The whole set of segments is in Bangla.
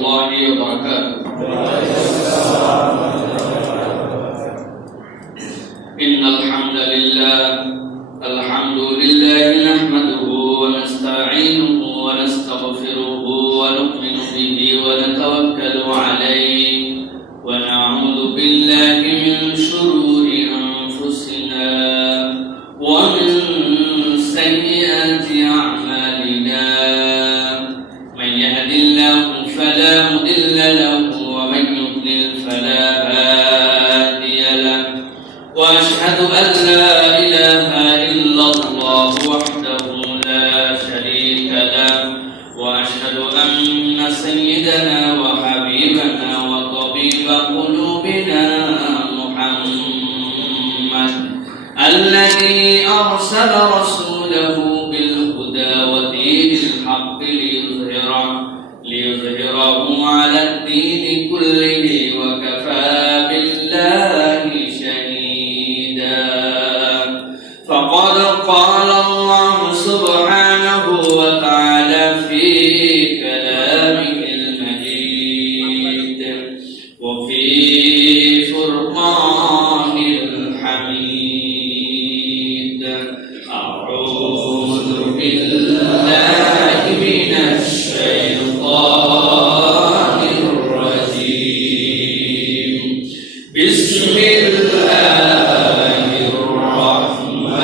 الله وبركاته. إن الحمد لله نحمده ونستعينه ونستغفره ونؤمن به ونتوكل عليه ونعوذ بالله من شرور أنفسنا ومن سيئات أعمالنا. من يهد الله فلا مضل له ومن يضلل فلا هادي له. وأشهد أن لا إله إلا الله وحده لا شريك له. وأشهد أن سيدنا وحبيبنا وطبيب قلوبنا محمد الذي أرسل رسوله بالهدى ودين الحق ليظهره على الدين كله وكفى بالله شهيدا. فقد قال الله سبحانه وتعالى في كلامه المجيد وفي فرقان الحميد. أعوذ بالله من الشيطان الرجيم. بسم الله الرحمن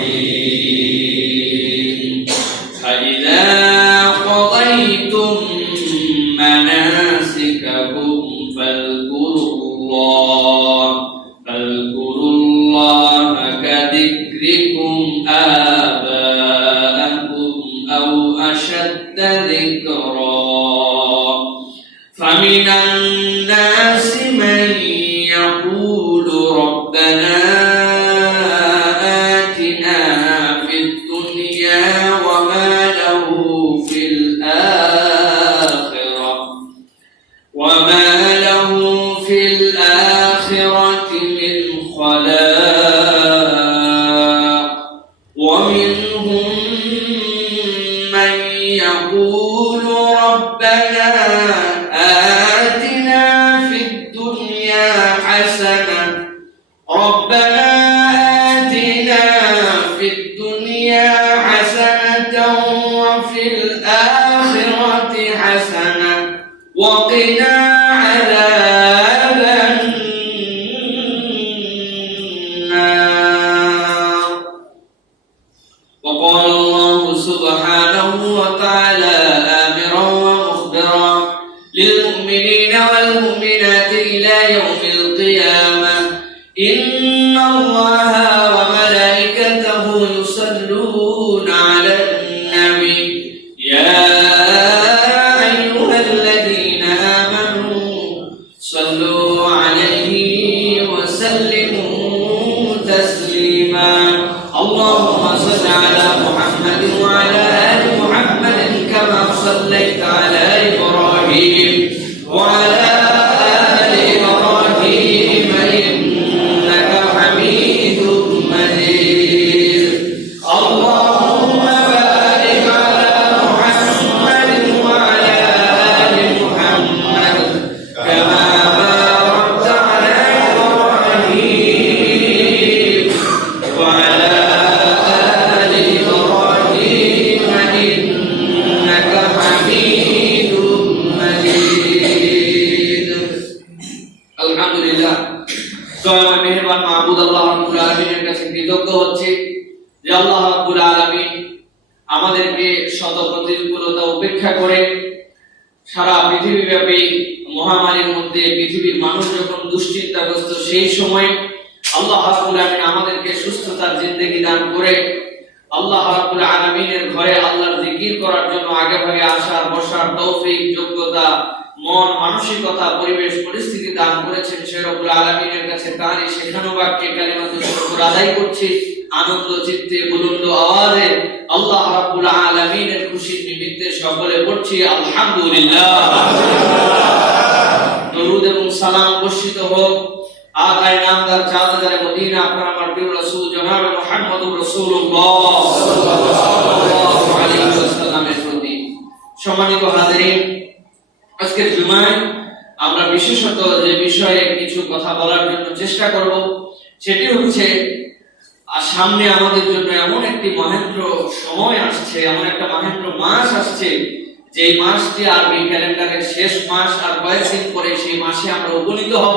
الرحيم. فإذا قضيتم مناسككم فاذكروا الله كذكركم آباءكم أو أشد ذكرا. فمن الناس من يقول ربنا آتنا في الدنيا وما له في الآخرة من خلاق. ومنهم من يقول ربنا آتنا في الدنيا حسنة وفي الآخرة حسنة وقنا عذاب النار. وقال الله سبحانه وتعالى آمرا ومخبرا للمؤمنين والمؤمنات إلى يوم القيامة: إن الله وملائكته يصلون على النبي يا أيها الذين آمنوا صلوا عليه وسلموا تسليما. اللهم صل على محمد وعلى آل محمد كما صليت على إبراهيم وعلى آل إبراهيم إنك حميد مجيد. اللهم بارك على محمد وعلى آل محمد كما باركت على إبراهيم وعلى آل إبراهيم إنك حميد مجيد. আলহামদুলিল্লাহ, দয়াময় মেহেরবান মাহবুব আল্লাহ রাব্বুল আলামিনের কাছে কৃতজ্ঞ হচ্ছে যে আল্লাহ রাব্বুল আলামিন আমাদেরকে শত প্রতিকূলতা উপেক্ষা করে সারা পৃথিবীব্যাপী মহামারীর মধ্যে পৃথিবীর মানুষ যখন দুশ্চিন্তাগ্রস্ত সেই সময় আল্লাহ রাব্বুল আলামিন আমাদেরকে সুস্থতার জিন্দেগি দান করে আল্লাহ রাব্বুল আলামিনের ঘরে আল্লাহর জিকির করার জন্য আগে ভাগে আসার বসার তৌফিক যোগ্যতা মন মানসিকতা পরিবেশ পরিস্থিতি দান করেছেন। সে রব্বুল আলামিনের কাছে তারই শেখানো বাক্যে কালিমাতুল শুকর আদায় করছি আনন্দ চিত্তে বুলন্দ আওয়াজে আল্লাহ রাব্বুল আলামিনের খুশির নিমিত্তে সকলে পড়ছি আলহামদুলিল্লাহ। দরুদ এবং সালাম বর্ষিত হোক আকায়ে নামদার চাঁদদারে মদিনা আপনার আমার প্রিয় রাসূল জনাব মুহাম্মদুর রাসূলুল্লাহ সাল্লাল্লাহু আলাইহি ওয়াসাল্লামের প্রতি সম্মানিত হাজিরিন, আজকের জুমায় আমরা বিশেষত যে বিষয়ে কিছু কথা বলার জন্য চেষ্টা করব সেটি হচ্ছে সামনে আমাদের জন্য এমন একটি মহেন্দ্র সময় আসছে, এমন একটা মহেন্দ্র মাস আসছে, যে মাসটি আরবি ক্যালেন্ডারের শেষ মাস, আর কয়েকদিন পরে সেই মাসে আমরা উপনীত হব।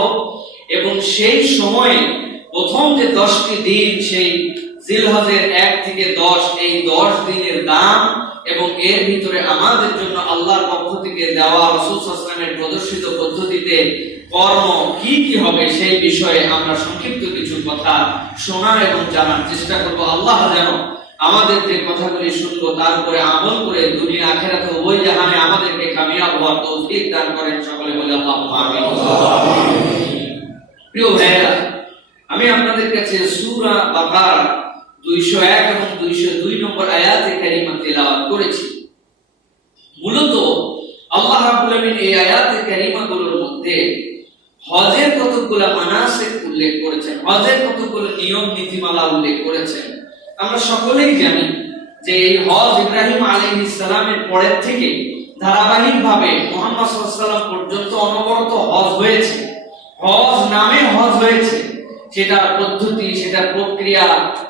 এবং সেই সময়ে প্রথম যে 10টি দিন, সেই জিলহজের 1 থেকে 10, এই 10 দিনের দাম এবং এর ভিতরে আমাদের জন্য আল্লাহর পক্ষ থেকে দেওয়া রাসূল সাল্লাল্লাহু আলাইহি ওয়াসাল্লামের প্রদর্শিত পদ্ধতিতে কর্ম কি কি হবে সেই বিষয়ে আমরা সংক্ষিপ্ত কিছু কথা শোনার এবং জানার চেষ্টা করব। আল্লাহ যেন আমাদের যে কথাগুলি শুনবো তার উপরে আমল করে দুনিয়া আখিরাতে উভয় জাহানে আমাদেরকে কামিয়াব হওয়ার তৌফিক দান করেন। সকলে বলে আল্লাহুম্মা আমিন। প্রিয় ভাইরা, আমি আপনাদের কাছে সূরা বাকারা 201 এবং 202 নম্বর আয়াতে কারিমা তেলাওয়াত করেছি। মূলত আল্লাহ রাব্বুল আলামিন এই আয়াতে কারিমাগুলোর মধ্যে হজের কতগুলো মানাসিক উল্লেখ করেছেন, হজের কতগুলো নিয়ম নীতিমালা উল্লেখ করেছেন। আমরা সকলেই জানি যে এই হজ ইব্রাহিম আলাইহিস সালামের পরের থেকে ধারাবাহিকভাবে মুহাম্মদ সাল্লাল্লাহু আলাইহি ওয়াসাল্লাম পর্যন্ত অনবরত হজ হয়েছে। হজ নামে হজ হয়েছে, সেটা পদ্ধতি, সেটা প্রক্রিয়া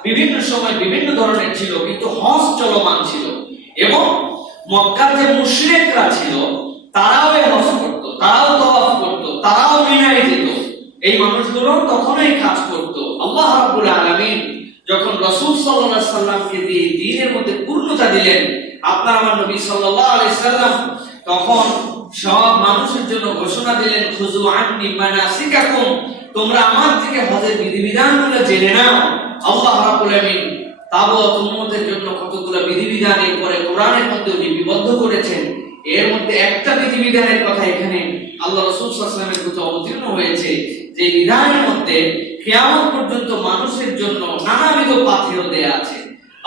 বিভিন্ন সময় বিভিন্ন ধরনের ছিল, কিন্তু হজ চলমান ছিল। এবং মক্কার যে মুশরিকরা ছিল তারাও এই হজ করত, তারাও তাওয়াফ করত, তারাও মিনায় যেত। এই মানুষগুলো তখনই কাজ করত। আল্লাহ রাব্বুল আলামিন যখন রাসূল সাল্লাল্লাহু আলাইহি সাল্লামকে দিয়ে দ্বীনের মধ্যে পূর্ণতা দিলেন, আপনার আমার নবী সাল্লাল্লাহু আলাইহি সাল্লাম তখন সব মানুষের জন্য ঘোষণা দিলেন, খুযু আন্নী মানাসিকাকুম, তোমরা আমার থেকে হজের বিধিবিধানগুলো জেনে নাও। আল্লাহ রাব্বুল আলামিন তাবত উম্মতের জন্য কতগুলো বিধিবিধান এরপরে কোরআনের মধ্যে লিপিবদ্ধ করেছেন। এর মধ্যে একটা বিধিবিধানের কথা এখানে আল্লাহ রাসূল সাল্লাল্লাহু আলাইহি ওয়াসাল্লামের কাছে অবতীর্ণ হয়েছে, যে বিধানের মধ্যে কিয়ামত পর্যন্ত মানুষের জন্য নানাবিধ পাথেয় দেয়া আছে।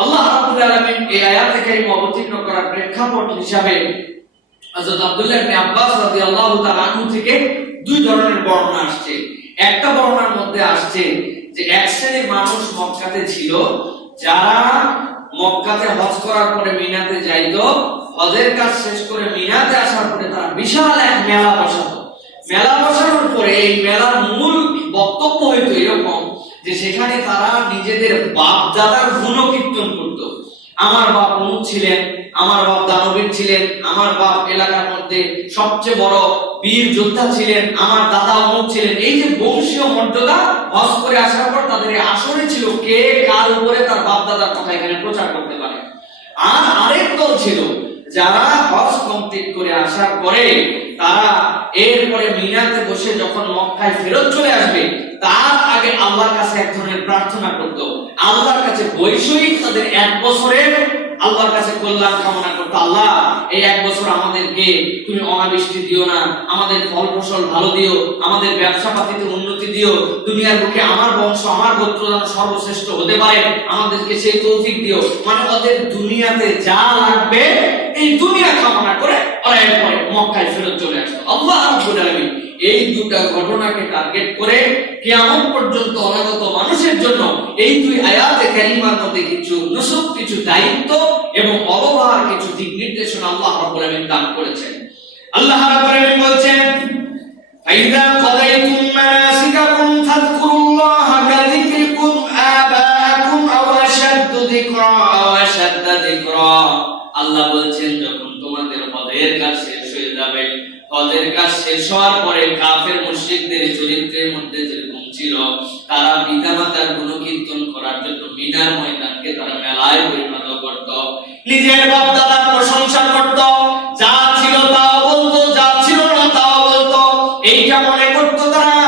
আল্লাহ রাব্বুল আলামিন এই আয়াতে কারিমা অবতীর্ণ করার প্রেক্ষাপট হিসাবে হযরত আব্দুল্লাহ ইবনে আব্বাস রাদিয়াল্লাহু তাআলা আনহু থেকে দুই ধরনের বর্ণনা আসছে। একটা বর্ণনার মধ্যে আসছে যে এক শ্রেণীর মানুষ মক্কাতে ছিল, যারা মক্কাতে হজ করার পরে মিনাতে যাইতো, হজের কাজ শেষ করে মিনাতে আসার পরে তারা বিশাল এক মেলা বসাতো। মেলা বসানোর পরে এই মেলার মূল বক্তব্য হইতো এরকম যে সেখানে তারা নিজেদের বাপ দাদার গুণকীর্তন করত। আমার বাপ অমুক ছিলেন, আমার বাপ দানবীর ছিলেন, আমার বাপ এলাকার মধ্যে সবচেয়ে বড় বীর যোদ্ধা ছিলেন, আমার দাদা অমুক ছিলেন। এই যে বংশীয় মর্যাদা হজ করে আসার পর তাদের আসরে ছিল কে কার উপরে তার বাপ দাদার কথা এখানে প্রচার করতে পারে। আর আরেক দল ছিল যারা হজ কমপ্লিট করে আসার পরে তারা এরপরে মিনাতে বসে যখন মক্কায় ফেরত চলে আসবে তার আগে আল্লাহর কাছে এক ধরনের প্রার্থনা করত। আল্লাহর কাছে বৈষয়িক তাদের 1 বছরের আল্লাহর কাছে কল্যাণ কামনা করত। আল্লাহ, এই 1 বছর আমাদেরকে তুমি অনাবৃষ্টি দিও না, আমাদের ফল ফসল ভালো দিও, আমাদের ব্যবসা পাতিতে উন্নতি দিও, দুনিয়ার বুকে আমার বংশ আমার গোত্র যেন সর্বশ্রেষ্ঠ হতে পারে, আমাদেরকে সেই তৌফিক দিও। মানে ওদের দুনিয়াতে যা লাগবে এই দুনিয়া কামনা করে ওরা এরপরে মক্কায় ফেরত চলে আসতো। আল্লাহ রাব্বুল আলামিন এই দুটা ঘটনাকে টার্গেট করে কিয়ামত পর্যন্ত অনাগত মানুষের জন্য এই দুই আয়াতে কারিমার মধ্যে কিছু নুসুক, কিছু দায়িত্ব এবং অবহার, কিছু দিক নির্দেশনা আল্লাহ রাব্বুল আলামিন দান করেছেন। আল্লাহ রাব্বুল আলামিন বলেন, ফাইদা কাদাইতুম মানাসিকাকুম ফাযকুরুল্লাহা কাযিকরিকুম আবাআকুম আও আশাদ্দু যিকরা আও আশাদ্দা যিকরা। আল্লাহ বলেন, যখন তোমাদের হজের কাজ শেষ হয়ে যাবে, হজের কাজ শেষ হওয়ার পরে কাফের মুশরিকদের চরিত্রের মধ্যে যেরকম ছিল, তারা পিতামাতার গুণকীর্তন করার জন্য মিনার ময়দানকে তারা মেলায় পরিণত করত, নিজের বাপ দাদার প্রশংসা করত, যা ছিল তাও বলতো, যা ছিল না তাও বলতো। এইটা মনে করত তারা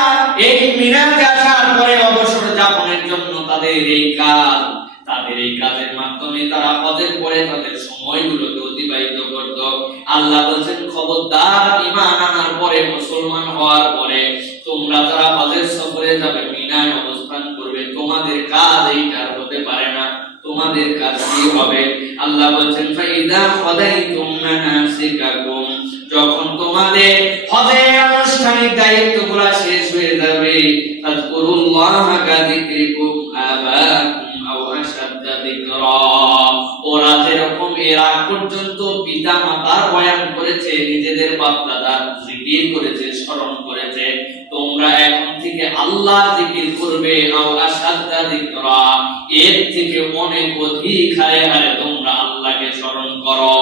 এই মিনাতে আসার পরে অবসর যাপনের জন্য তাদের এই কাজের মাধ্যমে তারা হজের পরে তাদের সময়গুলোকে অতিবাহিত করত। আল্লাহ বলেন, খবরদার, ঈমান আনার পরে, মুসলমান হওয়ার পরে তোমরা যারা হজের সফরে যাবে, মিনায় অবস্থান করবে, তোমাদের কাজ এইটা হতে পারে না। তোমাদের কাজ কি হবে? আল্লাহ বলেন, ফাইদা কাদাইতুম মানাসিকাকুম, যখন তোমাদের হজের আনুষ্ঠানিক দায়িত্বগুলো শেষ হয়ে যাবে, ফাযকুরুল্লাহা কাযিকরিকুম আবাআকুম আও আশাদ্দা যিকরা। ওরা যেরকম এর আগ পর্যন্ত পিতা মাতার বয়ান করেছে, নিজেদের বাপ দাদার জিকির করেছে, স্মরণ করেছে। তোমরা এখন থেকে আল্লাহর জিকির করবে, আও আশাদ্দা যিকরা, এর থেকে অনেক অধিক হারে হারে তোমরা আল্লাহকে স্মরণ করো।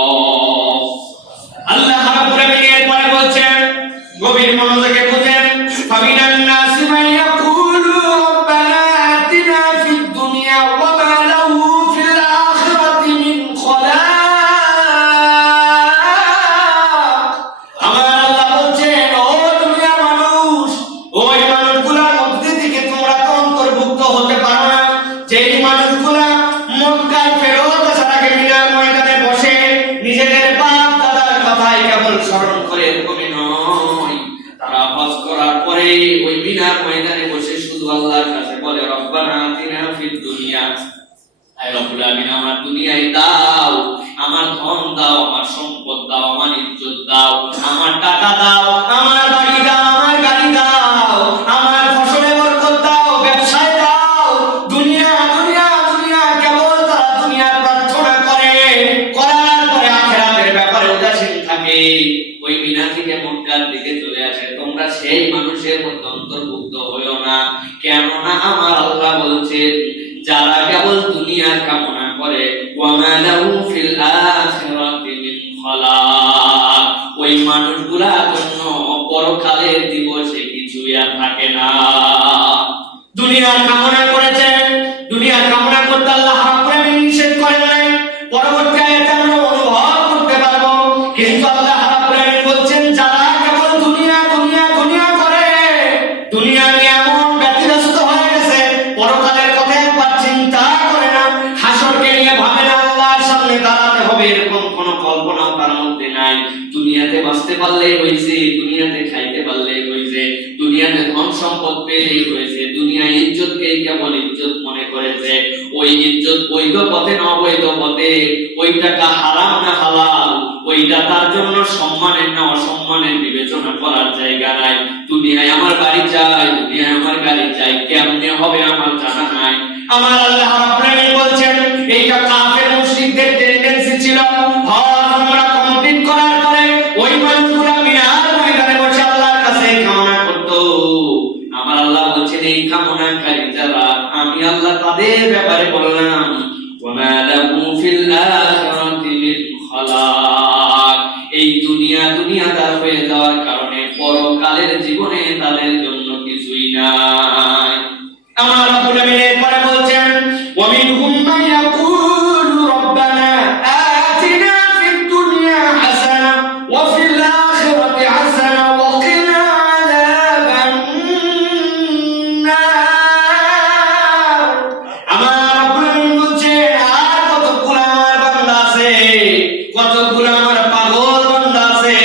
আল্লাহ রাব্বুল আলামিন এরপরে বলছেন, গভীর মনোযোগে বুঝেন, ফামিনান নাসি মান ইয়াকুলু রাব্বানা আতিনা ফিদ দুনিয়া ওয়া মা লাহু ফিল আখিরাতি মিন খালাক। আমার আল্লাহ বলছেন, ও দুনিয়ার মানুষ, ওই মানুষগুলোর মধ্যে থেকে তোমরা তো অন্তর্ভুক্ত হতে পারো না যেই মানুষগুলা মক্কায় ফেরত আসার আগে মিনার ময়দানে বসে নিজেদের বাপ দাদার কথাই কেবল স্মরণ করে, এরকমই নয়। তারা হজ করার পরে ওই মিনার ময়দানে বসে শুধু আল্লাহর কাছে বলে, রব্বানা আতিনা ফিদ দুনিয়া, আয় রব্বুল আমিন আমার দুনিয়ায় দাও, আমার ধন দাও, আমার সম্পদ দাও, আমার ইজ্জত দাও, আমার টাকা দাও, আমার বাড়ি দাও, আমার গাড়ি দাও, আমার ফসলে বরকত দাও, ব্যবসায় দাও। দুনিয়া দুনিয়া দুনিয়া কেবল তারা দুনিয়ার প্রার্থনা করে, করার পরে আখিরাতের ব্যাপারে উদাসীন থাকে। ওই মিনা থেকে মক্কার দিকে চলে আসে। তোমরা সেই মানুষের মধ্যে অন্তর্ভুক্ত হইও না, কেননা আমার আল্লাহ বলছেন, যারা কেবল দুনিয়ার কামনা করে, ওয়া মা লাহু ফিল আখিরাতি মিন খালাক, ওই মানুষগুলোর জন্য পরকালের দিবসে কিছুই আর থাকে না। দুনিয়ার কামনা করেছেন, দুনিয়ার কামনা করতে আল্লাহ রাব্বুল আলামিন নিষেধ করেন নাই। পরবর্তী আয়াতে আমরা অনুভব করতে পারবো, কিন্তু আল্লাহ রাব্বুল আলামিন বলছেন, যারা কেবল দুনিয়া দুনিয়া দুনিয়া করে, দুনিয়া নিয়ে এমন ব্যতিব্যস্ত হয়ে গেছে, পরকালের কথা একবার চিন্তা করে না, হাসরকে নিয়ে ভাবে না, আল্লাহর সামনে দাঁড়াতে হবে, এরকম কোনো কল্পনা তার মধ্যে নাই। দুনিয়াতে বাঁচতে পারলেই হয়েছে, দুনিয়াতে খাইতে পারলেই হয়েছে, দুনিয়াতে ধন সম্পদ পেলেই হয়েছে, দুনিয়া ইজ্জতকেই কেবল ইজ্জত মনে করেছে। ওই ইজ্জত বৈধ পথে না অবৈধ পথে, ওই টাকা হারাম না হালাল, ওইটা তার জন্য সম্মানের না অসম্মানের বিবেচনা করার জায়গা নাই। দুনিয়ায় আমার বাড়ি চাই, দুনিয়ায় আমার গাড়ি চাই, কেমনে হবে আমার জানা নাই। আমার আল্লাহ রাব্বুল আলামিন বলছেন, এইটা কাফের মুশরিকদের টেন্ডেন্সি ছিল। হজ আমরা কমপ্লিট করার পরে ওই মানুষগুলো মিনার ময়দানে বসে আল্লাহর কাছে কামনা করত। আমার আল্লাহ বলছেন, এই কামনাকারী যারা, আমি আল্লাহ তাদের ব্যাপারে বললাম, ওয়া মা লাহু ফিল আখিরাতি মিন খালাক, এই দুনিয়া দুনিয়াদার হয়ে যাওয়ার কারণে পরকালের জীবনে তাদের জন্য কিছুই নাই। আমার রাব্বুল আলামিন এরপরে বলছেন, ওয়া মিনহুম মান ইয়াকুলু রাব্বানা আতিনা ফিদ দুনিয়া হাসানা ওয়া ফিল আখিরাতি হাসানা ওয়া কিনা আযাবান নার। আমার রাব্বুল আলামিন বলছেন, আর কতগুলো আমার বান্দা আছে, কতগুলো আমার পাগল বান্দা আছে,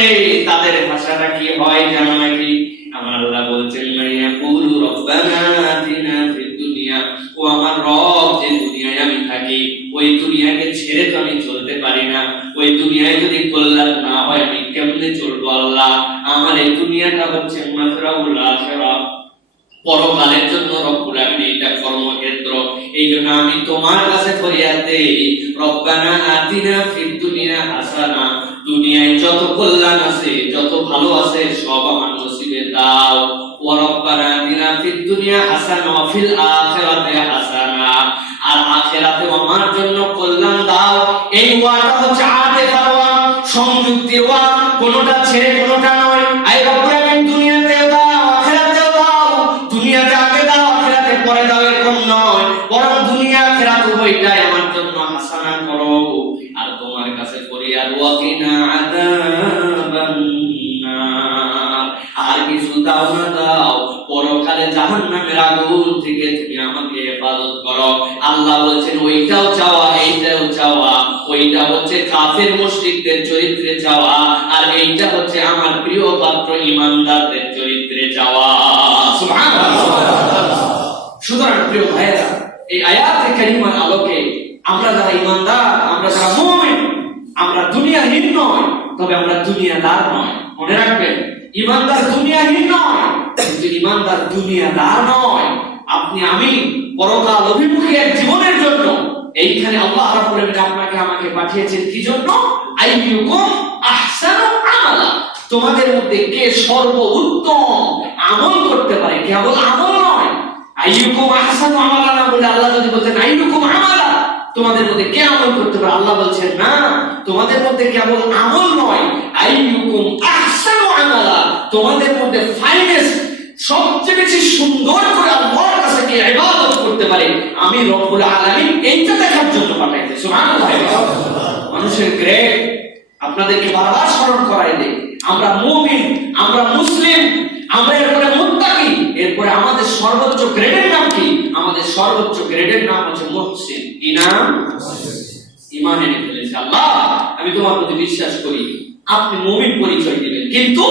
তাদের ভাষাটা কি হয় জানো নাকি? আমার আল্লাহ বলছেন, মাইয়াকুলু রাব্বানা আতিনা ফিদ দুনিয়া, ও আমার রব, যে দুনিয়ায় আমি থাকি, ওই দুনিয়াকে ছেড়ে তো আমি চলতে পারি না। ওই দুনিয়ায় যদি কল্যাণ না হয় আমি কেমনে চলবো আল্লাহ? আমার এই দুনিয়াটা হচ্ছে মাসরাউল আখিরাহ, পরকালের জন্য রব্বুল আলামিন এটা কর্মক্ষেত্র। এই জন্য আমি তোমার কাছে ফরিয়াদ দেই, রব্বানা আতিনা ফিদ দুনিয়া হাসানা, দুনিয়ায় যত কল্যাণ আছে, যত ভালো আছে, সব আমার নসিবে দাও। ওয়া রব্বানা আতিনা ফিদ দুনিয়া হাসানা ওয়া ফিল আখিরাতি হাসানা, আর আখিরাতে আমার জন্য কল্যাণ দাও। এই ওয়াটা হচ্ছে আতিফার ওয়া, সংযুক্তির ওয়া, কোনটা ছেড়ে কোনটা নয়। আই রব্বুল আলামিন দুনিয়াতে দাও, আখিরাতেও দাও, দুনিয়াতে আগে দাও, আখিরাতে পরে দাও, এরকম নয়, বরং দুনিয়া আখিরাত উভয়টাই আমার জন্য হাসানা করো। আর তোমার কাছে ফরিয়াদ, ওয়া কিনা আযাবান নার, আর কিছু দাও না দাও, পরকালে জাহান্নামের আগুন থেকে তুমি আমাকে হেফাজত করো। আল্লাহ বলেছেন, ওইটাও চাওয়া, এইটাও চাওয়া। ওইটা হচ্ছে কাফের মুশরিকদের চরিত্রে চাওয়া, আর এইটা হচ্ছে আমার প্রিয় পাত্র ঈমানদারদের চরিত্রে চাওয়া। সুবহানাল্লাহ। সুতরাং প্রিয় ভাইয়েরা, এই আয়াতে কারিমার আলোকে আমরা যারা ঈমানদার, আমরা যারা মুমিন, আমরা দুনিয়াহীন নয়, তবে আমরা দুনিয়াদার নয়। মনে রাখবেন, ঈমানদার দুনিয়াহীন নয়, কিন্তু ঈমানদার দুনিয়াদার নয়। আপনি আমি পরকাল অভিমুখী এক জীবনের জন্য এইখানে আল্লাহ রাব্বুল আলামিন আপনাকে আমাকে পাঠিয়েছেন কি জন্য? আইয়ুকুম আহসানু আমালা, তোমাদের মধ্যে কে সর্বোত্তম আমল করতে পারে। কেবল আমল নয়, আইয়ুকুম আহসানু আমালা না বলে আল্লাহ যদি বলতেন আইয়ুকুম আমালা, তোমাদের মধ্যে কে আমল করতে পারে, আল্লাহ বলছেন না, তোমাদের মধ্যে কেবল আমল নয়, আইয়ুকুম আহসানু আমালা, তোমাদের মধ্যে ফাইনেস্ট সবচেয়ে বেশি সুন্দর করে আল্লাহর কাছে কে ইবাদত করতে পারে, আমি রব্বুল আলামিন এইটা দেখার জন্য পাঠাইছি। সুবহানাল্লাহ। মানুষের গ্রেড আপনাদেরকে বারবার স্মরণ করাই দেয়, আমরা মুমিন, আমরা মুসলিম, আমরা এরপরে মুত্তাকি, এরপরে আমাদের সর্বোচ্চ গ্রেডের নাম কি? আমাদের সর্বোচ্চ গ্রেডের নাম হচ্ছে মুহসিন। কি নাম? ঈমান এনে ফেলেছে। আল্লাহ আমি তোমার প্রতি বিশ্বাস করি, আপনি মুমিন পরিচয় দিবেন, কিন্তু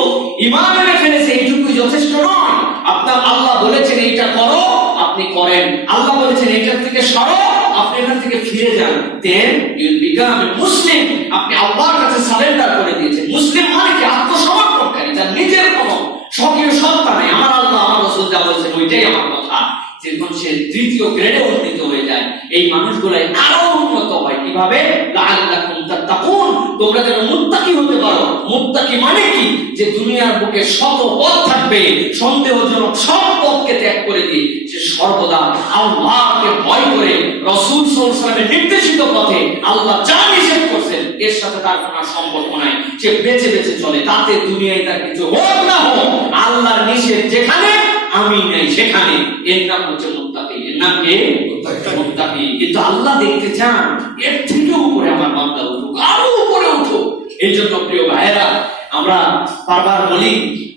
ঈমান এনে ফেলেছে এইটুকুই যথেষ্ট নয়। আপনার আল্লাহ বলেছেন এইটা করো, আপনি করেন, আল্লাহ বলেছেন এইটা থেকে সরো, আপনি এখান থেকে ফিরে যান, then you will become a Muslim. আপনি আল্লাহর কাছে সারেন্ডার করে দিয়েছেন। মুসলিম মানে কি? আত্মসমর্পণকারী, যার নিজের কোনো স্বকীয় সত্তা নেই। আমার আল্লাহ আমার রাসূল যা বলেছেন ওইটাই আমার কথা। যখন সে তৃতীয় গ্রেডে উন্নীত হয়ে যায়, এই মানুষগুলাই আরো উন্নত হয়। কিভাবে? লাআল্লাকুম তাত্তাকুন, তোমরা যেন মুত্তাকি হতে পারো। মুত্তাকি মানে কি? যে দুনিয়ার বুকে শত পথ থাকবে, সন্দেহজনক সব পথকে ত্যাগ করে দিয়ে সে সর্বদা আল্লাহকে ভয় করে রাসূল সাল্লাল্লাহু আলাইহি ওয়াসাল্লামের নির্দেশিত পথে আল্লাহ যা নিষেধ করেছেন এর সাথে তার কোনো সম্পর্ক নাই, সে বেঁচে বেঁচে চলে, তাতে দুনিয়ায় তার কিছু হোক না হোক আল্লাহর নিষেধ যেখানে আমি নাই সেখানে, এর নাম হচ্ছে মুত্তাকি। এর নাম কি? মুত্তাকি। কিন্তু আল্লাহ দেখতে চান এর থেকে উপরে আমার বান্দা উঠুক, আরো উপরে উঠুক। এই জন্য প্রিয় ভাইয়েরা, আমরা বারবার বলি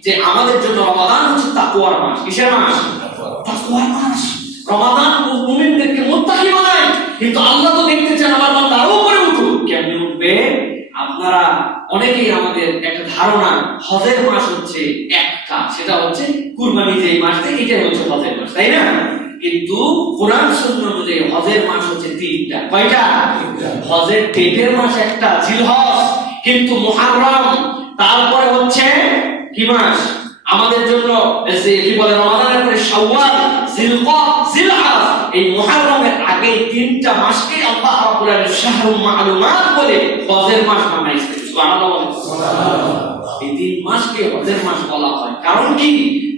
যে আমাদের জন্য রমাদান হচ্ছে তাকওয়ার মাস। কিসের মাস? তাকওয়ার মাস। রমাদান মুমিনদেরকে মুত্তাকি বানায়, কিন্তু আল্লাহ তো দেখতে চান আমার বান্দা আরো উপরে উঠুক। কেমনে উঠবে? আপনারা অনেকেই আমাদের একটা ধারণা হজের মাস হচ্ছে একটা, সেটা হচ্ছে কুরবানি যে মাস, এটাই হচ্ছে হজের মাস, তাই না? কিন্তু কোরআন সুন্নাহ অনুযায়ী হজের মাস হচ্ছে তিনটা। কয়টা? হজের ডেটের মাস একটা জিলহজ, কিন্তু মুহররম, তারপরে হচ্ছে কি মাস আমাদের জন্য কি বলে রমাদানের পরে শাওয়াল, জিলকদ, জিলহজ। এই মুহররমের আগে তিনটা মাসকে আল্লাহ রাব্বুল আলামিন শাহরুল মা'লুমাত বলে হজের মাস বানাইছেন। সুবহানাল্লাহ। এই তিন মাসকে হজের মাস বলা হয়। কারণ কি?